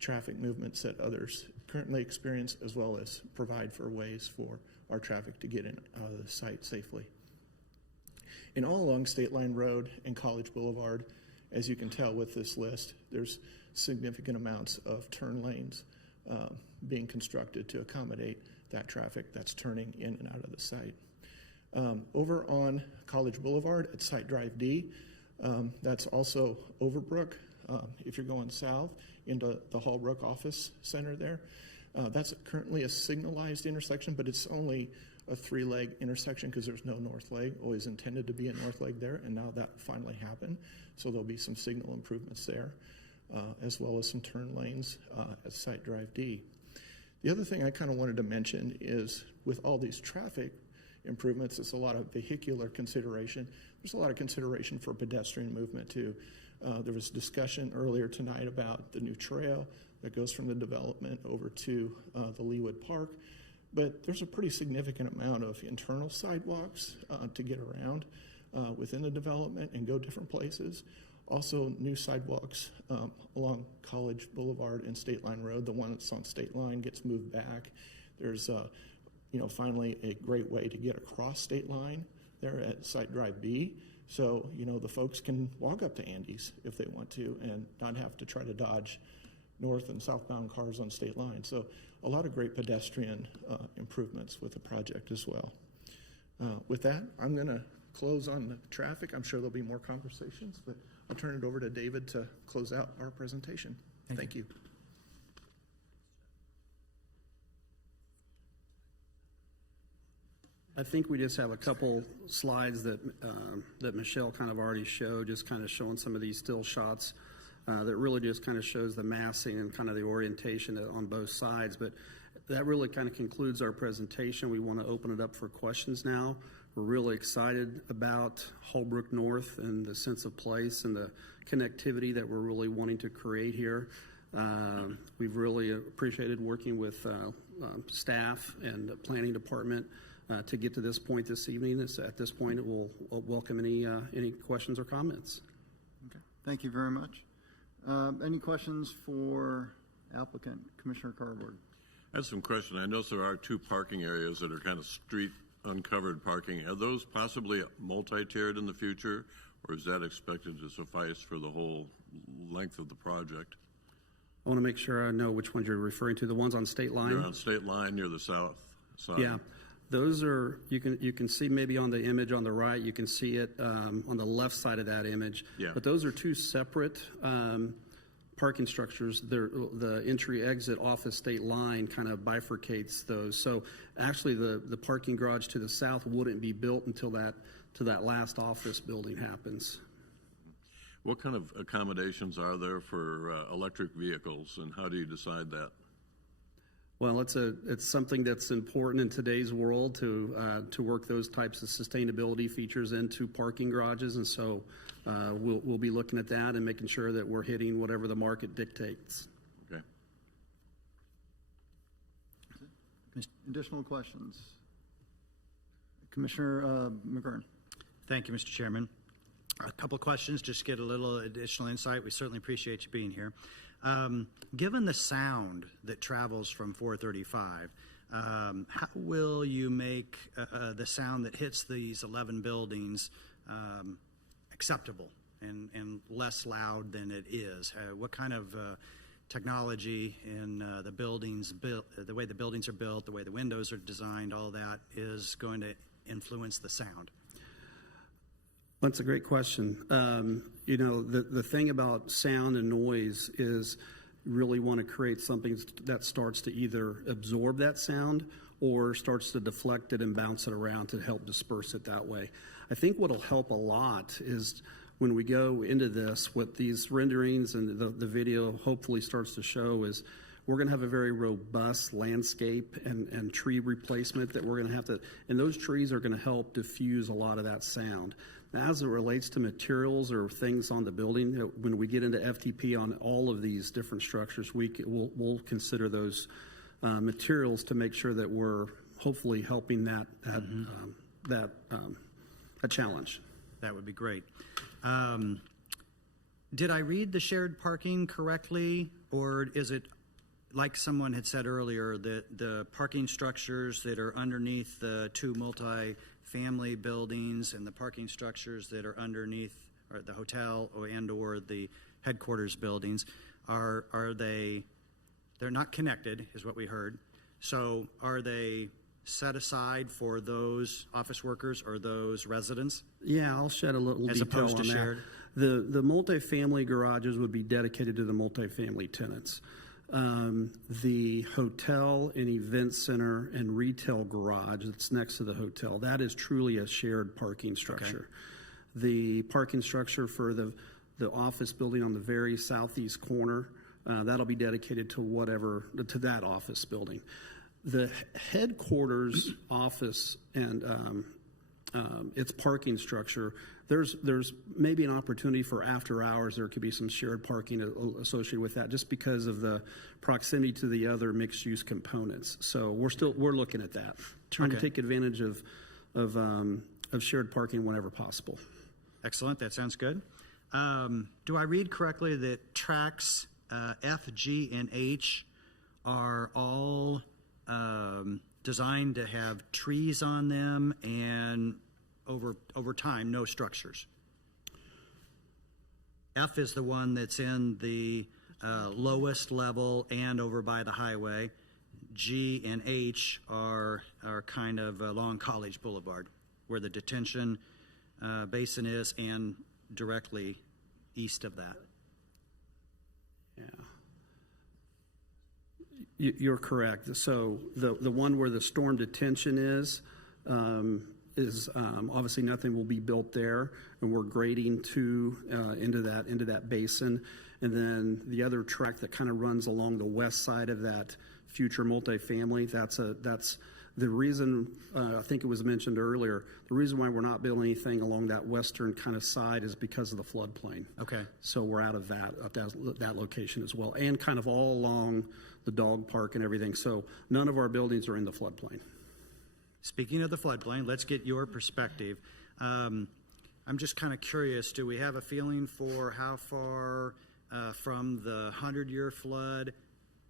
traffic movements that others currently experience, as well as provide for ways for our traffic to get in out of the site safely. And all along State Line Road and College Boulevard, as you can tell with this list, there's significant amounts of turn lanes being constructed to accommodate that traffic that's turning in and out of the site. Over on College Boulevard at Site Drive D, that's also Overbrook. If you're going south into the HALLBROok Office Center there, that's currently a signalized intersection, but it's only a 3-leg intersection because there's no north leg. Always intended to be a north leg there, and now that finally happened. So there'll be some signal improvements there, as well as some turn lanes at Site Drive D. The other thing I kind of wanted to mention is with all these traffic improvements, it's a lot of vehicular consideration. There's a lot of consideration for pedestrian movement too. There was discussion earlier tonight about the new trail that goes from the development over to the Leawood Park. But there's a pretty significant amount of internal sidewalks to get around within the development and go different places. Also, new sidewalks along College Boulevard and State Line Road. The one that's on State Line gets moved back. There's, finally a great way to get across State Line there at Site Drive B. So, the folks can walk up to Andy's if they want to and not have to try to dodge north and southbound cars on State Line. So a lot of great pedestrian improvements with the project as well. With that, I'm going to close on the traffic. I'm sure there'll be more conversations, but I'll turn it over to David to close out our presentation. Thank you. I think we just have a couple slides that that Michelle kind of already showed, just kind of showing some of these still shots that really just kind of shows the massing and kind of the orientation on both sides. But that really kind of concludes our presentation. We want to open it up for questions now. We're really excited about HALLBROOK North and the sense of place and the connectivity that we're really wanting to create here. We've really appreciated working with staff and the planning department to get to this point this evening. At this point, we'll welcome any questions or comments. Okay. Thank you very much. Any questions for applicant, Commissioner Carboard? I have some questions. I notice there are 2 parking areas that are kind of street uncovered parking. Are those possibly multi-tiered in the future, or is that expected to suffice for the whole length of the project? I want to make sure I know which ones you're referring to. The ones on State Line? They're on State Line near the south side. Yeah. Those are, you can see maybe on the image on the right, you can see it on the left side of that image. Yeah. But those are 2 separate parking structures. The entry-exit off of State Line kind of bifurcates those. So actually the parking garage to the south wouldn't be built until that last office building happens. What kind of accommodations are there for electric vehicles, and how do you decide that? Well, it's something that's important in today's world to work those types of sustainability features into parking garages, and so we'll be looking at that and making sure that we're hitting whatever the market dictates. Okay. Additional questions? Commissioner McGurn. Thank you, Mr. Chairman. A couple of questions, just to get a little additional insight. We certainly appreciate you being here. Given the sound that travels from 435, how will you make the sound that hits these 11 buildings acceptable and less loud than it is? What kind of technology in the buildings built, the way the buildings are built, the way the windows are designed, all that is going to influence the sound? That's a great question. The thing about sound and noise is really want to create something that starts to either absorb that sound or starts to deflect it and bounce it around to help disperse it that way. I think what will help a lot is when we go into this, what these renderings and the video hopefully starts to show is we're going to have a very robust landscape and tree replacement that we're going to have to, and those trees are going to help diffuse a lot of that sound. As it relates to materials or things on the building, when we get into FTP on all of these different structures, we'll consider those materials to make sure that we're hopefully helping that a challenge. That would be great. Did I read the shared parking correctly, or is it like someone had said earlier that the parking structures that are underneath the 2 multi-family buildings and the parking structures that are underneath or the hotel or the headquarters buildings, are they they're not connected, is what we heard. So are they set aside for those office workers or those residents? Yeah, I'll shed a little As detail opposed to on that. shared? The multifamily garages would be dedicated to the multifamily tenants. The hotel and event center and retail garage that's next to the hotel, that is truly a shared parking structure. The parking structure for the office building on the very southeast corner, that'll be dedicated to that office building. The headquarters office and its parking structure, there's maybe an opportunity for after hours. There could be some shared parking associated with that, just because of the proximity to the other mixed use components. So we're looking at that, trying to take advantage of shared parking whenever possible. Excellent, that sounds good. Do I read correctly that tracks F, G, and H are all designed to have trees on them and over time, no structures? F is the one that's in the lowest level and over by the highway. G and H are kind of along College Boulevard, where the detention basin is, and directly east of that. Yeah. You're correct. So the one where the storm detention is obviously nothing will be built there, and we're grading into that basin. And then the other track that kind of runs along the west side of that future multifamily, that's the reason, I think it was mentioned earlier, the reason why we're not building anything along that western kind of side is because of the floodplain. Okay. So we're out of that location as well, and kind of all along the dog park and everything. So none of our buildings are in the floodplain. Speaking of the floodplain, let's get your perspective. I'm just kind of curious, do we have a feeling for how far from the 100-year flood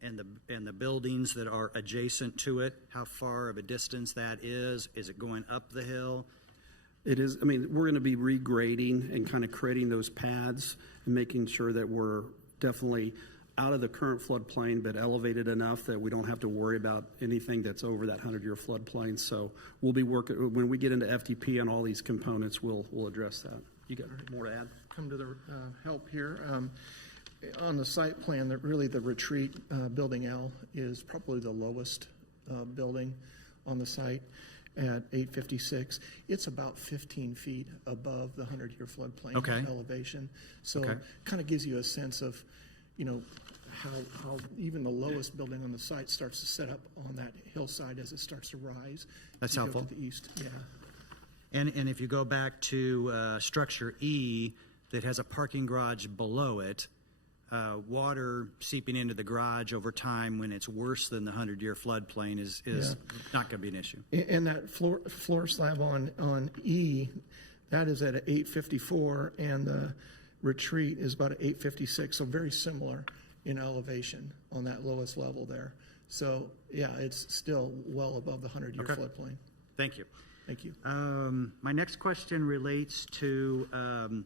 and the buildings that are adjacent to it, how far of a distance that is? Is it going up the hill? It is. I mean, we're going to be regrading and kind of creating those paths and making sure that we're definitely out of the current floodplain, but elevated enough that we don't have to worry about anything that's over that 100-year floodplain. So we'll be working, when we get into FTP and all these components, we'll address that. You got more to add? Come to the help here. On the site plan, that really the retreat building L is probably the lowest building on the site at 856. It's about 15 feet above the 100-year floodplain elevation. So kind of gives you a sense of, how even the lowest building on the site starts to set up on that hillside as it starts to rise. That's You go helpful. to the east, yeah. And if you go back to structure E that has a parking garage below it, water seeping into the garage over time when it's worse than the 100-year floodplain is not going to be an issue. And that floor slab on E, that is at 854, and the retreat is about at 856, so very similar in elevation on that lowest level there. So, yeah, it's still well above the 100-year floodplain. Thank you. Thank you. My next question relates to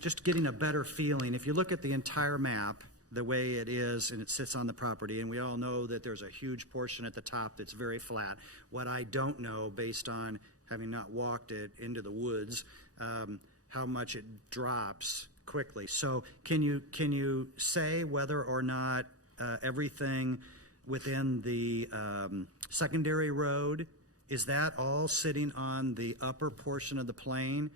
just getting a better feeling. If you look at the entire map, the way it is, and it sits on the property, and we all know that there's a huge portion at the top that's very flat. What I don't know, based on having not walked it into the woods, how much it drops quickly. So can you say whether or not everything within the secondary road, is that all sitting on the upper portion of the plain,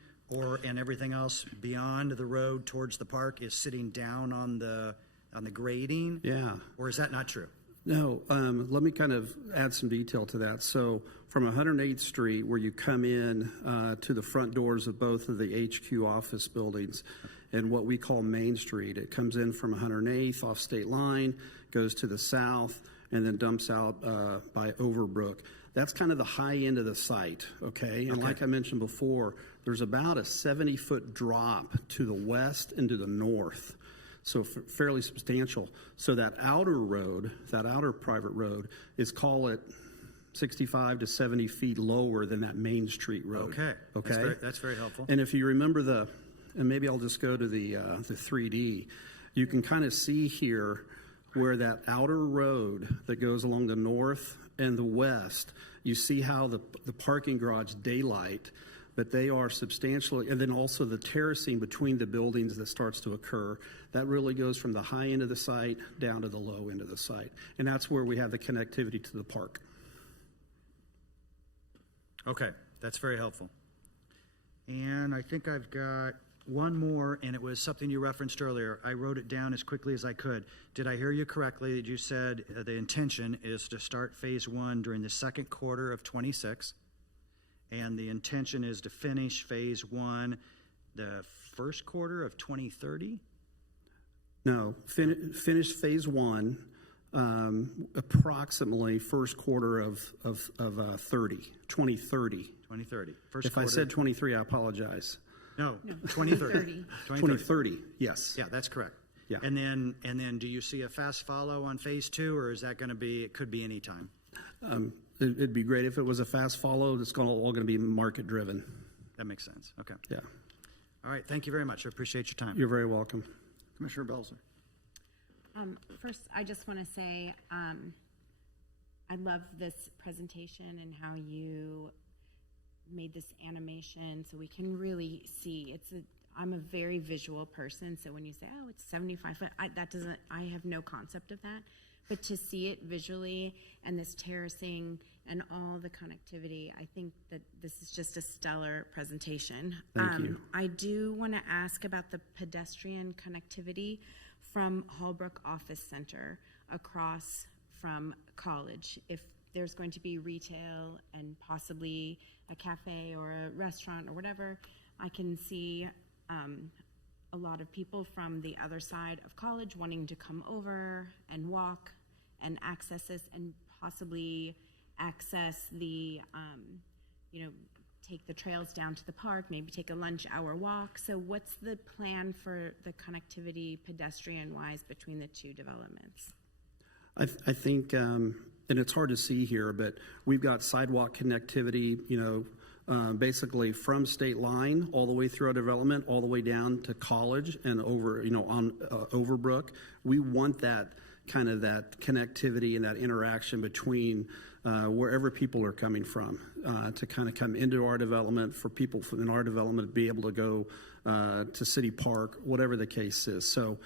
and everything else beyond the road towards the park is sitting down on the grading? Yeah. Or is that not true? No, let me kind of add some detail to that. So from 108th Street, where you come in to the front doors of both of the HQ office buildings and what we call Main Street, it comes in from 108th off State Line, goes to the south, and then dumps out by Overbrook. That's kind of the high end of the site, okay? And like I mentioned before, there's about a 70-foot drop to the west and to the north. So fairly substantial. So that outer road, that outer private road, is, call it 65 to 70 feet lower than that Main Street road. Okay. That's very helpful. And if you remember and maybe I'll just go to the 3D, you can kind of see here where that outer road that goes along the north and the west, you see how the parking garage daylight, but they are substantially, and then also the terracing between the buildings that starts to occur. That really goes from the high end of the site down to the low end of the site. And that's where we have the connectivity to the park. Okay, that's very helpful. And I think I've got one more, and it was something you referenced earlier. I wrote it down as quickly as I could. Did I hear you correctly that you said the intention is to start phase 1 during the second quarter of 26? And the intention is to finish phase 1 the first quarter of 2030? No, finish phase 1 approximately first quarter of 2030. 2030. First If quarter. I said 23, I apologize. No, 2030. 2030, yes. Yeah, that's correct. Yeah. And then do you see a fast follow on phase 2, or is that going to be, it could be any time? It'd be great if it was a fast follow. It's all going to be market driven. That makes sense. Okay. Yeah. All right. Thank you very much. I appreciate your time. You're very welcome. Commissioner Belzer. First, I just want to say I love this presentation and how you made this animation so we can really see. I'm a very visual person, so when you say, "Oh, it's 75 foot," I have no concept of that. But to see it visually and this terracing and all the connectivity, I think that this is just a stellar presentation. Thank you. I do want to ask about the pedestrian connectivity from HALLBROOK Office Center across from College. If there's going to be retail and possibly a cafe or a restaurant or whatever, I can see a lot of people from the other side of College wanting to come over and walk and access this and possibly access the, take the trails down to the park, maybe take a lunch hour walk. So what's the plan for the connectivity pedestrian-wise between the two developments? I think, and it's hard to see here, but we've got sidewalk connectivity, basically from state line all the way through our development, all the way down to College and over, on Overbrook. We want that kind of that connectivity and that interaction between wherever people are coming from to kind of come into our development, for people in our development to be able to go to City Park, whatever the case is. So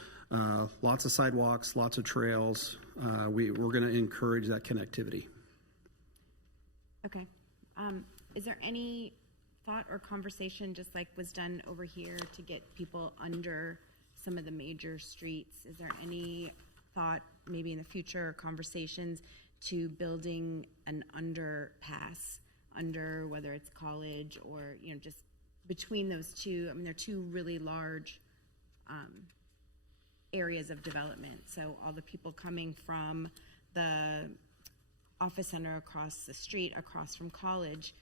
lots of sidewalks, lots of trails. We're going to encourage that connectivity. Okay. Is there any thought or conversation, just like was done over here, to get people under some of the major streets? Is there any thought, maybe in the future, conversations to building an underpass under, whether it's College or, just between those two? I mean, they're two really large areas of development. So all the people coming from the office center across the street, across from College,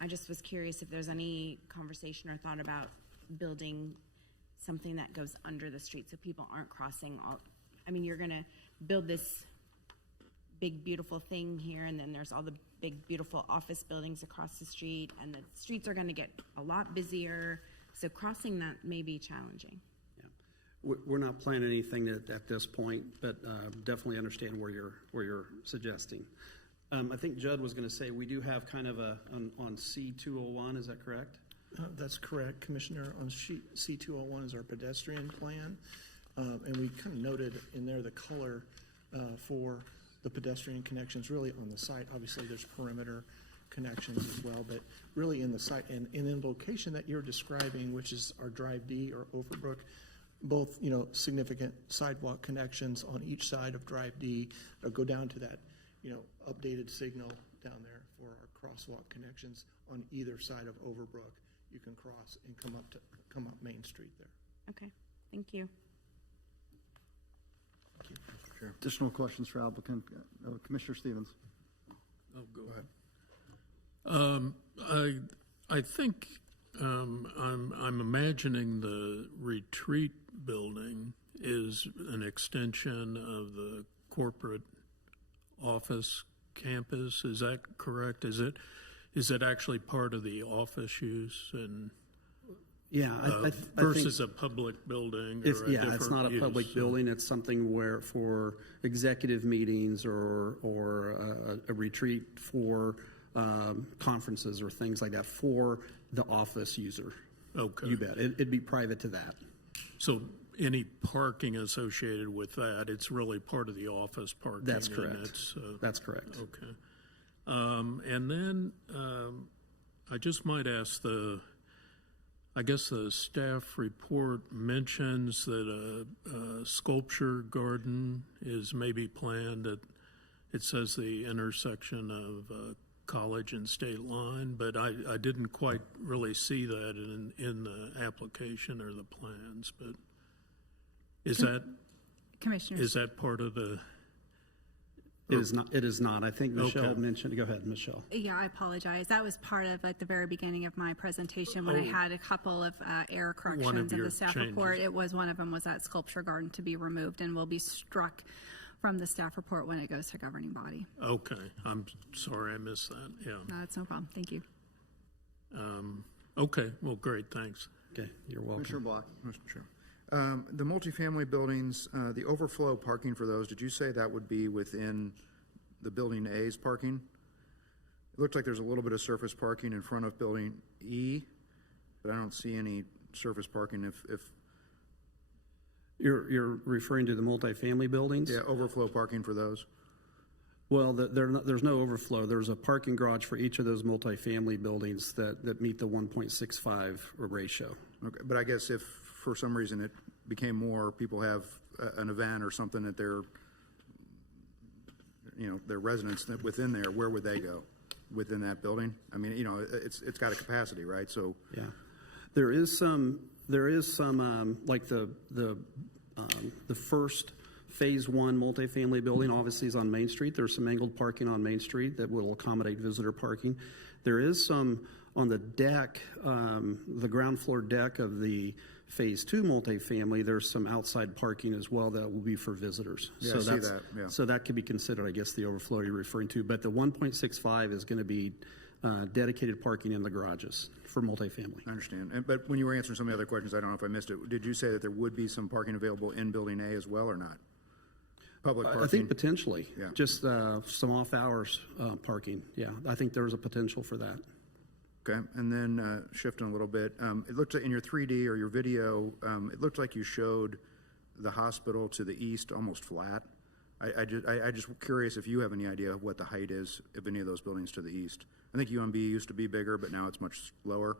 I just was curious if there's any conversation or thought about building something that goes under the street so people aren't crossing all. I mean, you're going to build this big, beautiful thing here, and then there's all the big, beautiful office buildings across the street, and the streets are going to get a lot busier. So crossing that may be challenging. Yeah. We're not planning anything at this point, but definitely understand where you're suggesting. I think Judd was going to say we do have kind of on C201, is that correct? That's correct, Commissioner. On C201 is our pedestrian plan. And we kind of noted in there the color for the pedestrian connections really on the site. Obviously, there's perimeter connections as well, but really in the site and in the location that you're describing, which is our Drive D or Overbrook, both, significant sidewalk connections on each side of Drive D go down to that, updated signal down there for our crosswalk connections on either side of Overbrook. You can cross and come up Main Street there. Okay, thank you. Additional questions for applicant? Commissioner Stevens. Oh, go ahead. I think I'm imagining the retreat building is an extension of the corporate office campus. Is that correct? Is it actually part of the office use? And Yeah, I think. versus a public building or It's, a different it's not a public use. building. It's something where for executive meetings or a retreat for conferences or things like that for the office user. Okay. You bet. It'd be private to that. So any parking associated with that, it's really part of the office parking. That's and correct. it's, That's correct. okay. And then I just might ask I guess the staff report mentions that a sculpture garden is maybe planned at, it says the intersection of College and State Line, but I didn't quite really see that in the application or the plans, but is that part of the? It is not. It is not. I think Michelle Okay. mentioned. Go ahead, Michelle. Yeah, I apologize. That was part of like the very beginning of my presentation when I had a couple of error corrections in your the staff changes. report. It was one of them was that sculpture garden to be removed and will be struck from the staff report when it goes to governing body. Okay, I'm sorry I missed that, yeah. No, that's no problem. Thank you. Okay, well, great, thanks. Okay, you're welcome. Commissioner Block. Mr. Chair. The multifamily buildings, the overflow parking for those, did you say that would be within the Building A's parking? It looked like there's a little bit of surface parking in front of Building E, but I don't see any surface parking if You're referring to the multifamily buildings? yeah, overflow parking for those. Well, there's no overflow. There's a parking garage for each of those multifamily buildings that meet the 1.65 ratio. Okay, but I guess if for some reason it became more, people have an event or something that their residents within there, where would they go? Within that building? I mean, it's got a capacity, right? So Yeah, there is some like the first phase one multifamily building obviously is on Main Street. There's some angled parking on Main Street that will accommodate visitor parking. There is some on the deck, the ground floor deck of the phase two multifamily. There's some outside parking as well that will be for visitors. Yeah, so I see that's, that, yeah. So that could be considered, I guess, the overflow you're referring to. But the 1.65 is going to be dedicated parking in the garages for multifamily. I understand. But when you were answering some of the other questions, I don't know if I missed it. Did you say that there would be some parking available in Building A as well or not? Public parking? I think potentially, Yeah. just some off-hours parking. Yeah, I think there's a potential for that. Okay, and then shifting a little bit, it looked like in your 3D or your video, it looked like you showed the hospital to the east almost flat. I just curious if you have any idea of what the height is of any of those buildings to the east. I think UMB used to be bigger, but now it's much lower.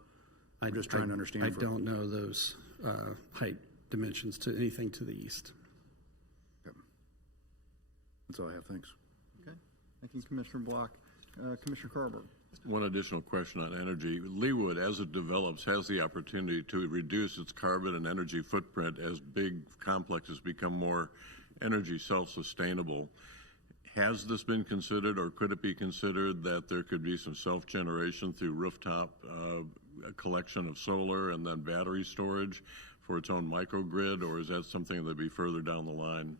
I'm just trying to understand. I don't know those height dimensions to anything to the east. Okay. That's all I have. Thanks. Okay. Thank you, Commissioner Block. Commissioner Carver. One additional question on energy. Leawood, as it develops, has the opportunity to reduce its carbon and energy footprint as big complexes become more energy self-sustainable. Has this been considered, or could it be considered that there could be some self-generation through rooftop a collection of solar and then battery storage for its own microgrid, or is that something that would be further down the line?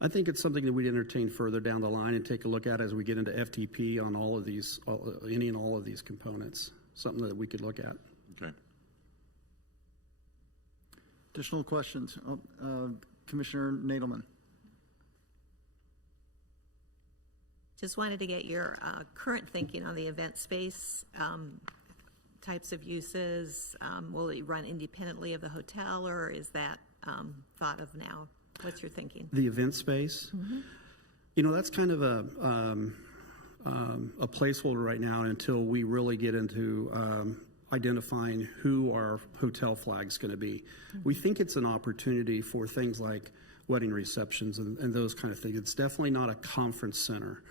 I think it's something that we'd entertain further down the line and take a look at as we get into FTP on all of these, any and all of these components. Something that we could look at. Okay. Additional questions? Commissioner Nadelman. Just wanted to get your current thinking on the event space, types of uses. Will it run independently of the hotel, or is that thought of now? What's your thinking? The event space? Mm-hmm. That's kind of a placeholder right now until we really get into identifying who our hotel flag's going to be. Mm-hmm. We think it's an opportunity for things like wedding receptions and those kind of things. It's definitely not a conference center.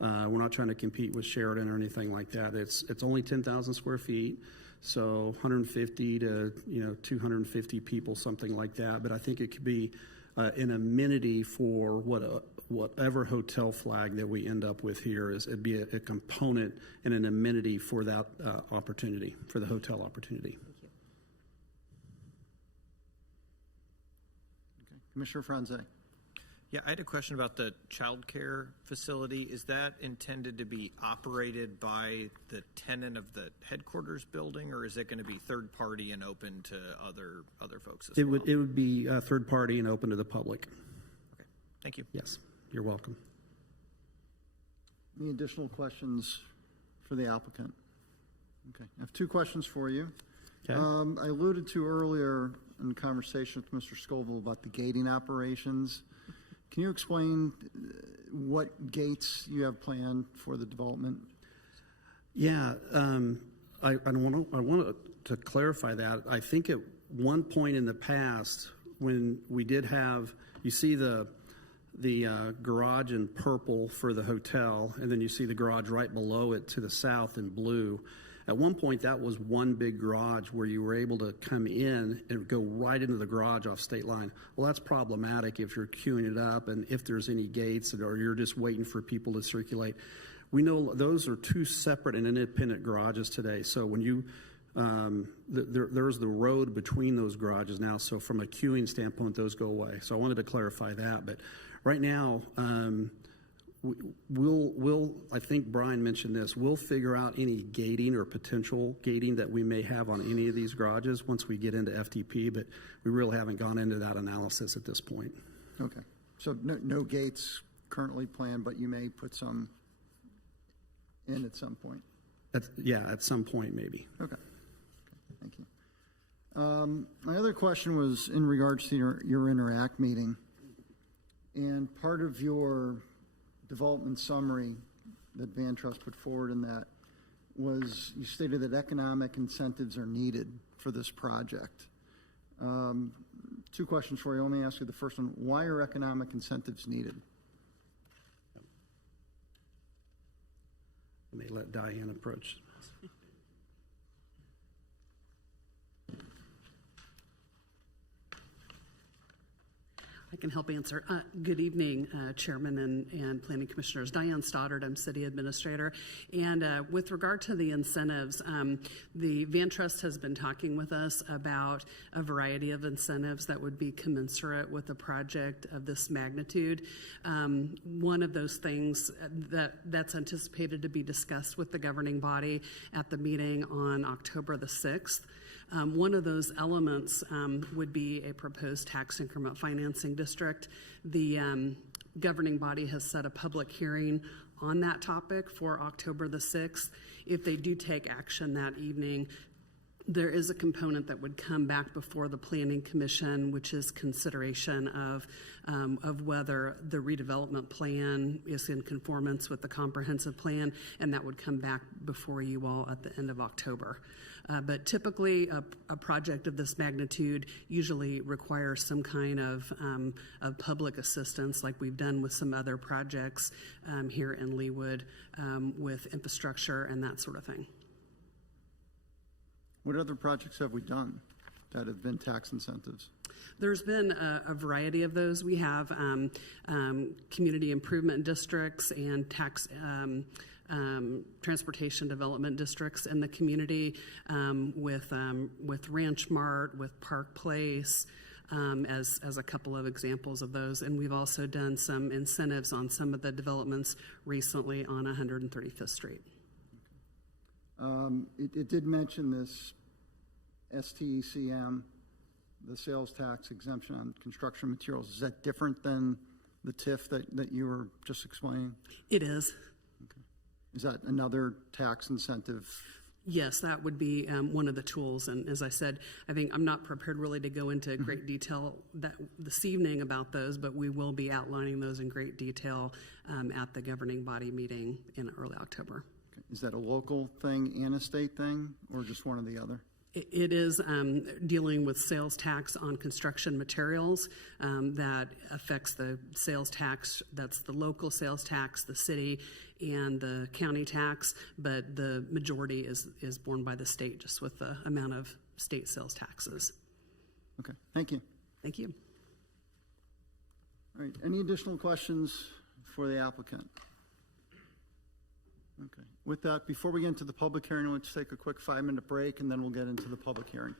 We're not trying to compete with Sheraton or anything like that. It's only 10,000 square feet, so 150 to 250 people, something like that. But I think it could be an amenity for whatever hotel flag that we end up with here. It'd be a component and an amenity for that opportunity, for the hotel opportunity. Thank you. Okay. Commissioner Franze. Yeah, I had a question about the childcare facility. Is that intended to be operated by the tenant of the headquarters building, or is it going to be third party and open to other folks as well? It would be third party and open to the public. Okay, thank you. Yes, you're welcome. Any additional questions for the applicant? Okay, I have two questions for you. Okay. I alluded to earlier in conversation with Mr. Scoville about the gating operations. Can you explain what gates you have planned for the development? Yeah, I want to clarify that. I think at one point in the past, when we did have, you see the garage in purple for the hotel, and then you see the garage right below it to the south in blue. At one point, that was one big garage where you were able to come in and go right into the garage off state line. Well, that's problematic if you're queuing it up and if there's any gates or you're just waiting for people to circulate. We know those are two separate and independent garages today. So when you, there's the road between those garages now. So from a queuing standpoint, those go away. So I wanted to clarify that. But right now, we'll, I think Brian mentioned this, we'll figure out any gating or potential gating that we may have on any of these garages once we get into FTP, but we really haven't gone into that analysis at this point. Okay, so no gates currently planned, but you may put some in at some point? At some point maybe. Okay, thank you. My other question was in regards to your Interact meeting, and part of your development summary that Van Trust put forward in that was you stated that economic incentives are needed for this project. Two questions for you. Let me ask you the first one. Why are economic incentives needed? I may let Diane approach. I can help answer. Good evening, Chairman and Planning Commissioners. Diane Stoddard, I'm City Administrator. And with regard to the incentives, the Van Trust has been talking with us about a variety of incentives that would be commensurate with a project of this magnitude. One of those things that's anticipated to be discussed with the governing body at the meeting on October the 6th. One of those elements would be a proposed tax increment financing district. The governing body has set a public hearing on that topic for October the 6th. If they do take action that evening, there is a component that would come back before the Planning Commission, which is consideration of whether the redevelopment plan is in conformance with the comprehensive plan, and that would come back before you all at the end of October. But typically, a project of this magnitude usually requires some kind of public assistance, like we've done with some other projects here in Leawood with infrastructure and that sort of thing. What other projects have we done that have been tax incentives? There's been a variety of those. We have community improvement districts and tax transportation development districts in the community with Ranch Mart, with Park Place, as a couple of examples of those. And we've also done some incentives on some of the developments recently on 135th Street. It did mention this STECM, the sales tax exemption on construction materials. Is that different than the TIF that you were just explaining? It is. Okay. Is that another tax incentive? Yes, that would be one of the tools. And as I said, I think I'm not prepared really to go into great detail this evening about those, but we will be outlining those in great detail at the governing body meeting in early October. Okay. Is that a local thing and a state thing, or just one or the other? It is dealing with sales tax on construction materials that affects the sales tax. That's the local sales tax, the city, and the county tax, but the majority is borne by the state, just with the amount of state sales taxes. Okay, thank you. Thank you. All right, any additional questions for the applicant? Okay. With that, before we get into the public hearing, let's take a quick 5-minute break, and then we'll get into the public hearing.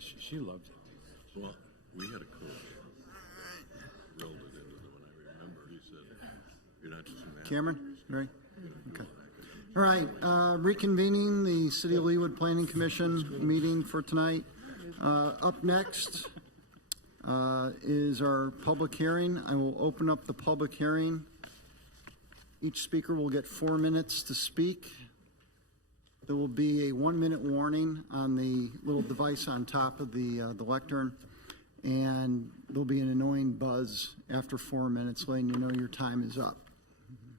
She loved it. Well, we had a coach drilled it into the one I remember. He said, "You're not just an athlete." Cameron, Mary? Okay. All right, reconvening the City of Leawood Planning Commission meeting for tonight. Up next is our public hearing. I will open up the public hearing. Each speaker will get 4 minutes to speak. There will be a 1-minute warning on the little device on top of the lectern, and there'll be an annoying buzz after 4 minutes letting you know your time is up.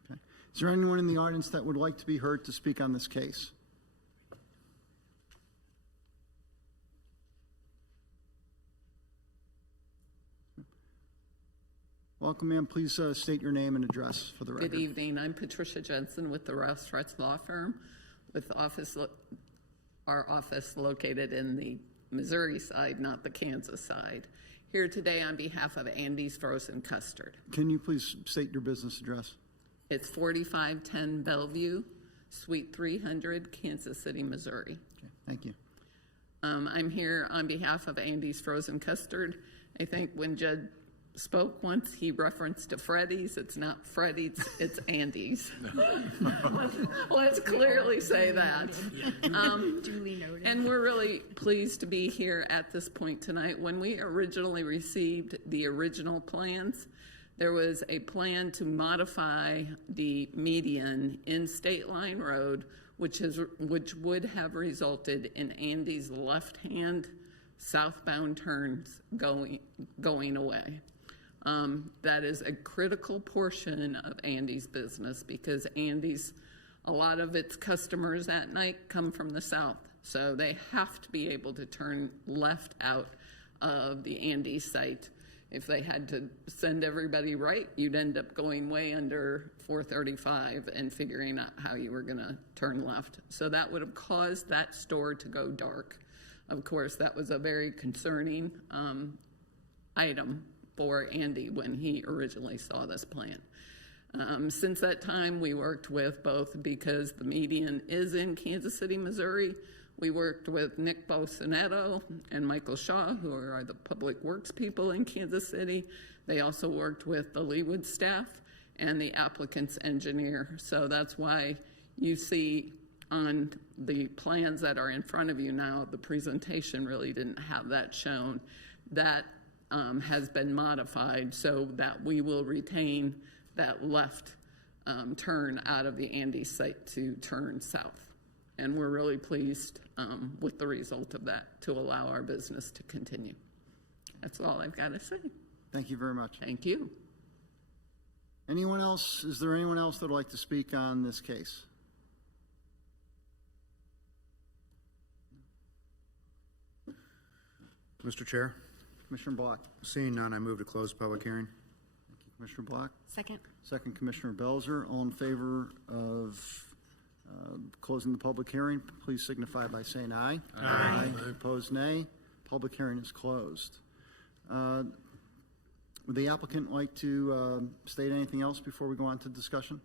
Okay. Is there anyone in the audience that would like to be heard to speak on this case? Welcome, ma'am. Please state your name and address for the record. Good evening. I'm Patricia Jensen with the Rouse Stretz Law Firm, with our office located in the Missouri side, not the Kansas side. Here today on behalf of Andy's Frozen Custard. Can you please state your business address? It's 4510 Bellevue, Suite 300, Kansas City, Missouri. Okay, thank you. I'm here on behalf of Andy's Frozen Custard. I think when Judd spoke once, he referenced to Freddy's. It's not Freddy's, it's Andy's. Let's clearly say that. Duly noted. And we're really pleased to be here at this point tonight. When we originally received the original plans, there was a plan to modify the median in State Line Road, which would have resulted in Andy's left-hand southbound turns going away. That is a critical portion of Andy's business because a lot of its customers at night come from the south. So they have to be able to turn left out of the Andy's site. If they had to send everybody right, you'd end up going way under 435 and figuring out how you were going to turn left. So that would have caused that store to go dark. Of course, that was a very concerning item for Andy when he originally saw this plan. Since that time, we worked with both, because the median is in Kansas City, Missouri. We worked with Nick Bocinetto and Michael Shaw, who are the public works people in Kansas City. They also worked with the Leawood staff and the applicant's engineer. So that's why you see on the plans that are in front of you now, the presentation really didn't have that shown. That has been modified so that we will retain that left turn out of the Andy site to turn south. And we're really pleased with the result of that to allow our business to continue. That's all I've got to say. Thank you very much. Thank you. Anyone else? Is there anyone else that would like to speak on this case? Mr. Chair, Commissioner Block. seeing none, I move to close the public hearing. Thank you, Commissioner Block. Second. Second, Commissioner Belzer. All in favor of closing the public hearing, please signify by saying aye. Aye. Opposed, nay. Public hearing is closed. Would the applicant like to state anything else before we go on to discussion?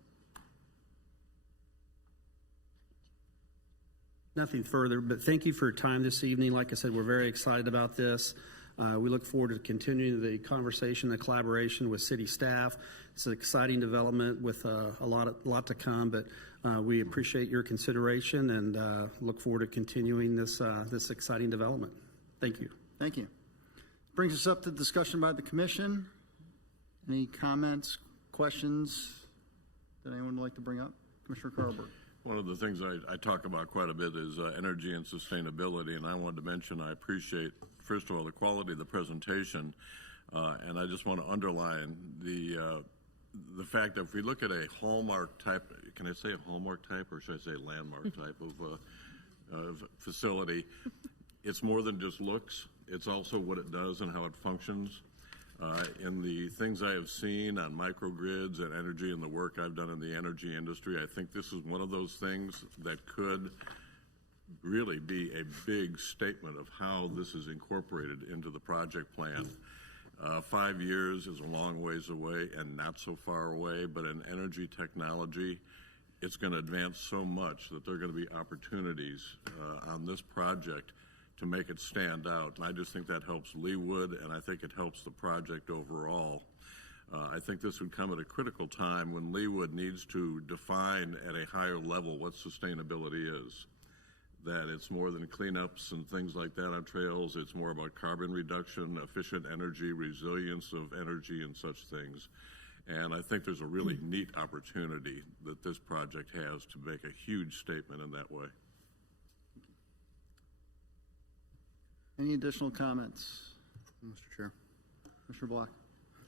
Nothing further, but thank you for your time this evening. Like I said, we're very excited about this. We look forward to continuing the conversation, the collaboration with city staff. It's an exciting development with a lot to come, but we appreciate your consideration and look forward to continuing this exciting development. Thank you. Thank you. Brings us up to discussion by the commission. Any comments, questions that anyone would like to bring up? Commissioner HALLBROOK. One of the things I talk about quite a bit is energy and sustainability, and I wanted to mention I appreciate, first of all, the quality of the presentation, and I just want to underline the fact that if we look at a hallmark type, can I say a hallmark type, or should I say landmark type of facility, it's more than just looks. It's also what it does and how it functions. In the things I have seen on microgrids and energy and the work I've done in the energy industry, I think this is one of those things that could really be a big statement of how this is incorporated into the project plan. 5 years is a long ways away and not so far away, but in energy technology, it's going to advance so much that there are going to be opportunities on this project to make it stand out. And I just think that helps Leawood, and I think it helps the project overall. I think this would come at a critical time when Leawood needs to define at a higher level what sustainability is. That it's more than cleanups and things like that on trails. It's more about carbon reduction, efficient energy, resilience of energy, and such things. And I think there's a really neat opportunity that this project has to make a huge statement in that way. Any additional comments? Mr. Chair. Commissioner Block?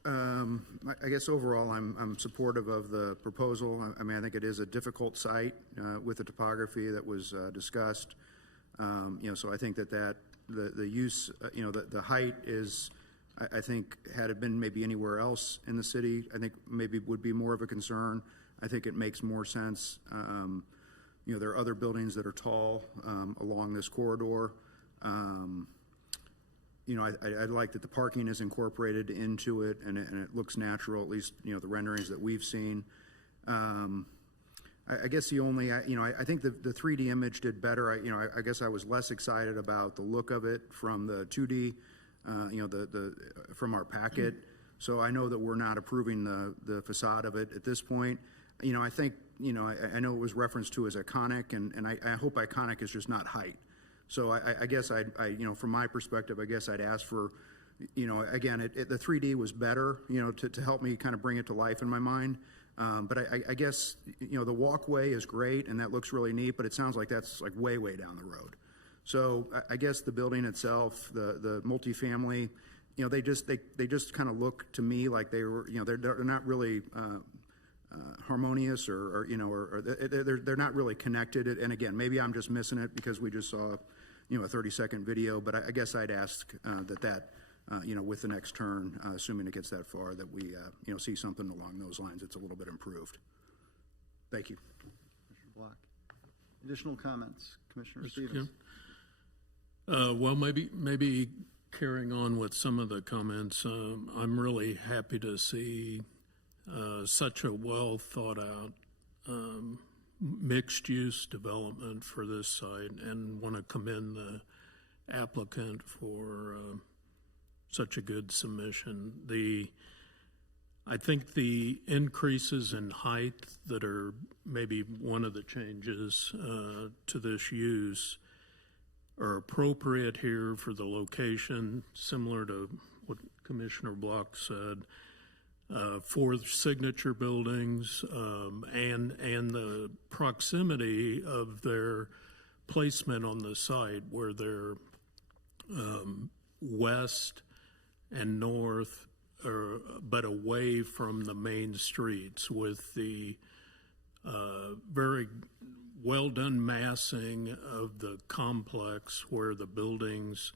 I guess overall, I'm supportive of the proposal. I mean, I think it is a difficult site with the topography that was discussed. So I think that the use, the height is, I think, had it been maybe anywhere else in the city, I think maybe would be more of a concern. I think it makes more sense. There are other buildings that are tall along this corridor. I like that the parking is incorporated into it, and it looks natural, at least, the renderings that we've seen. I guess the only, I think the 3D image did better. I guess I was less excited about the look of it from the 2D, from our packet. So I know that we're not approving the facade of it at this point. I think, I know it was referenced to as iconic, and I hope iconic is just not height. So I guess I from my perspective, I guess I'd ask for, again, the 3D was better, to help me kind of bring it to life in my mind. But I guess, the walkway is great and that looks really neat, but it sounds like that's like way, way down the road. So I guess the building itself, the multifamily, they just kind of look to me like they were, they're not really harmonious or they're not really connected. And again, maybe I'm just missing it because we just saw, a 30-second video, but I guess I'd ask that with the next turn, assuming it gets that far, that we, see something along those lines that's a little bit improved. Thank you. Commissioner Block. Additional comments, Commissioner Stevens? Well, maybe carrying on with some of the comments, I'm really happy to see such a well thought out mixed-use development for this site, and want to commend the applicant for such a good submission. I think the increases in height that are maybe one of the changes to this use are appropriate here for the location, similar to what Commissioner Block said. For signature buildings and the proximity of their placement on the site, where they're west and north, but away from the main streets, with the very well done massing of the complex where the buildings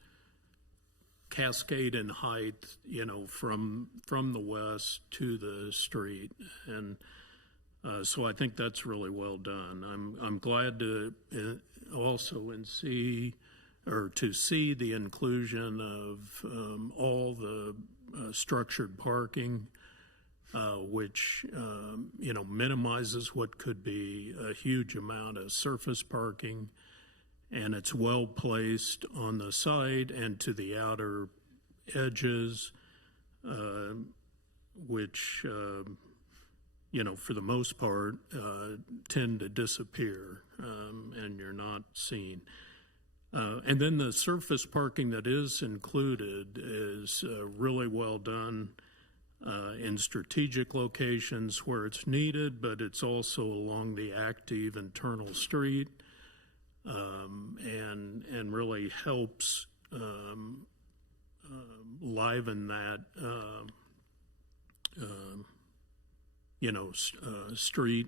cascade in height, from the west to the street. And so I think that's really well done. I'm glad to also see the inclusion of all the structured parking, which minimizes what could be a huge amount of surface parking. And it's well placed on the side and to the outer edges, which, for the most part, tend to disappear, and you're not seen. And then the surface parking that is included is really well done in strategic locations where it's needed, but it's also along the active internal street. And really helps liven that, street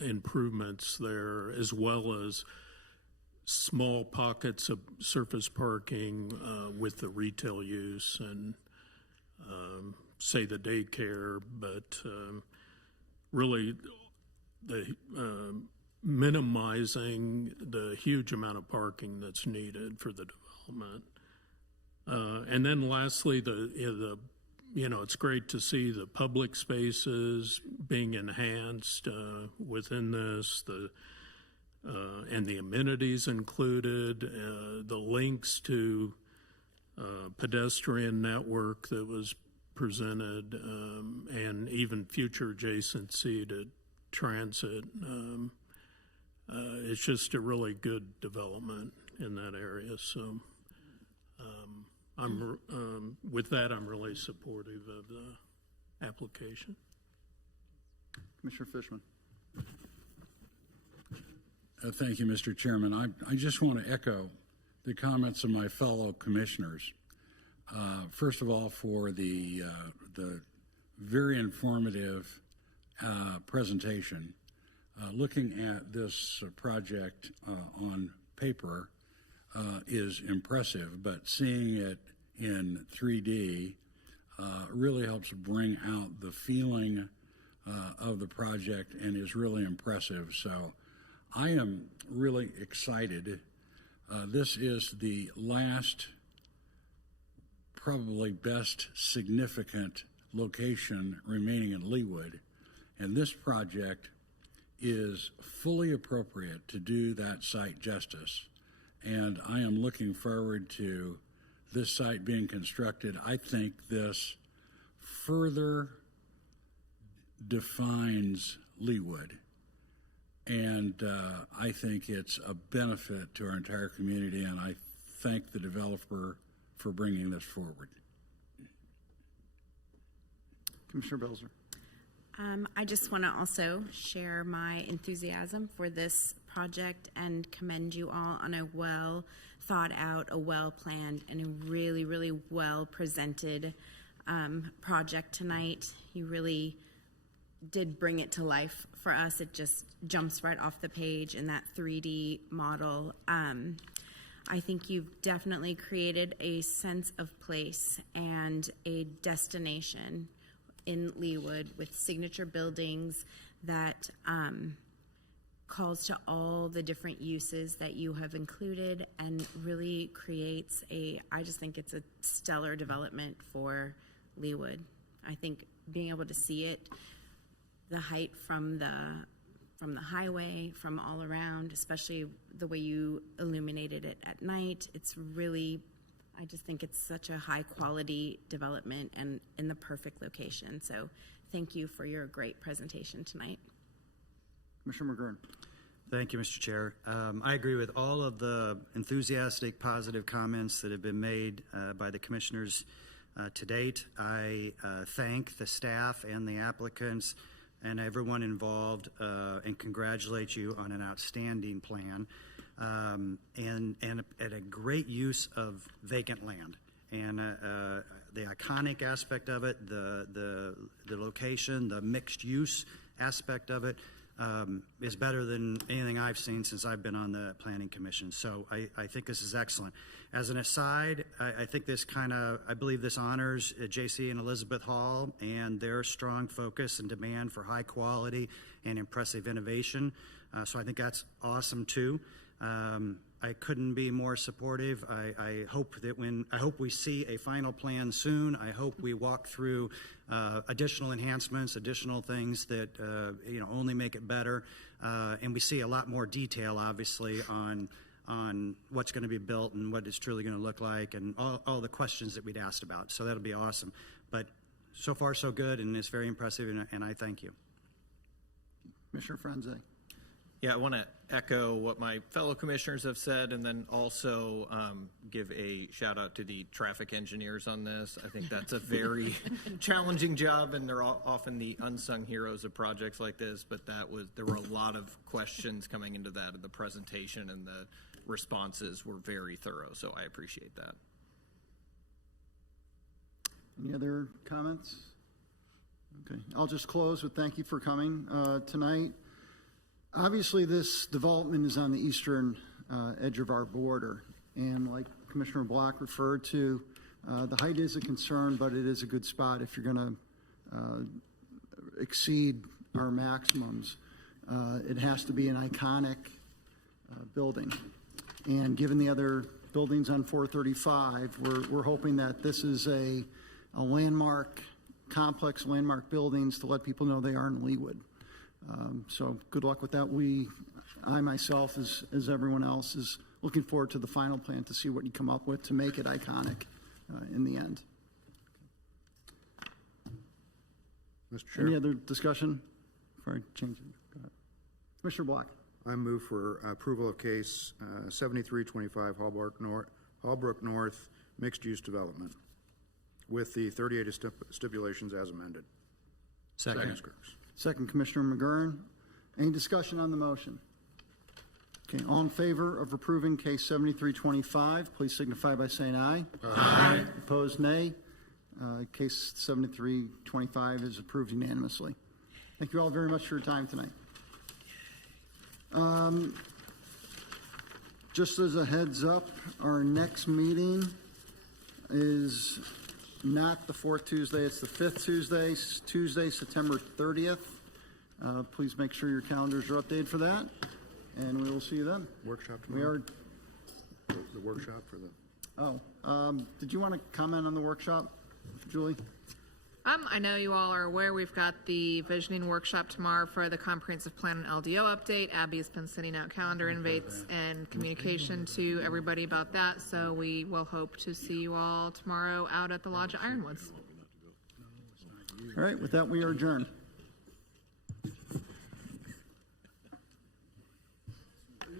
improvements there, as well as small pockets of surface parking with the retail use and, say, the daycare, but really the minimizing the huge amount of parking that's needed for the development. And then lastly, it's great to see the public spaces being enhanced within this. and the amenities included, the links to pedestrian network that was presented, and even future adjacency to transit. It's just a really good development in that area. So with that, I'm really supportive of the application. Commissioner Fishman. Thank you, Mr. Chairman. I just want to echo the comments of my fellow commissioners. First of all, for the very informative presentation. Looking at this project on paper is impressive, but seeing it in 3D really helps bring out the feeling of the project and is really impressive. So I am really excited. This is the last, probably best significant location remaining in Leawood, and this project is fully appropriate to do that site justice. And I am looking forward to this site being constructed. I think this further defines Leawood. And I think it's a benefit to our entire community, and I thank the developer for bringing this forward. Commissioner Belzer. I just want to also share my enthusiasm for this project and commend you all on a well thought out, a well planned, and a really, really well presented project tonight. You really did bring it to life for us. It just jumps right off the page in that 3D model. I think you've definitely created a sense of place and a destination in Leawood with signature buildings that calls to all the different uses that you have included and really creates I just think it's a stellar development for Leawood. I think being able to see it, the height from the highway, from all around, especially the way you illuminated it at night, it's really, I just think it's such a high quality development and in the perfect location. So thank you for your great presentation tonight. Commissioner McGurn. Thank you, Mr. Chair. I agree with all of the enthusiastic, positive comments that have been made by the commissioners to date. I thank the staff and the applicants and everyone involved and congratulate you on an outstanding plan. And at a great use of vacant land, and the iconic aspect of it, the location, the mixed use aspect of it is better than anything I've seen since I've been on the Planning Commission. So I think this is excellent. As an aside, I think this I believe this honors J.C. and Elizabeth Hall and their strong focus and demand for high quality and impressive innovation. So I think that's awesome too. I couldn't be more supportive. I hope we see a final plan soon. I hope we walk through additional enhancements, additional things that only make it better, and we see a lot more detail, obviously, on what's going to be built and what it's truly going to look like, and all the questions that we'd asked about. So that'll be awesome. But so far, so good, and it's very impressive, and I thank you. Commissioner Franze. Yeah, I want to echo what my fellow commissioners have said, and then also give a shout out to the traffic engineers on this. I think that's a very challenging job, and they're often the unsung heroes of projects like this. But there were a lot of questions coming into that in the presentation, and the responses were very thorough. So I appreciate that. Any other comments? Okay, I'll just close with thank you for coming tonight. Obviously, this development is on the eastern edge of our border, and like Commissioner Block referred to, the height is a concern, but it is a good spot if you're going to exceed our maximums. It has to be an iconic building, and given the other buildings on 435, we're hoping that this is a landmark, complex landmark buildings to let people know they are in Leawood. So good luck with that. I myself, as everyone else, is looking forward to the final plan to see what you come up with to make it iconic in the end. Mr. Chair, Any other discussion before I change it? Go ahead. Commissioner Block. I move for approval of case 7325 Hallbrook North mixed-use development with the 38 stipulations as amended. Second. Second, Commissioner McGurran. Any discussion on the motion? Okay, all in favor of approving case 7325, please signify by saying aye. Aye. Opposed, nay. Case 7325 is approved unanimously. Thank you all very much for your time tonight. Just as a heads up, our next meeting is not the fourth Tuesday, it's the fifth Tuesday, Tuesday, September 30th. Please make sure your calendars are updated for that, and we will see you then. Workshop We tomorrow? are, The workshop for the... did you want to comment on the workshop, Julie? I know you all are aware we've got the visioning workshop tomorrow for the comprehensive plan and LDO update. Abby's been sending out calendar invites and communication to everybody about that, so we will hope to see you all tomorrow out at the Lodge at Ironwoods. All right, with that, we are adjourned.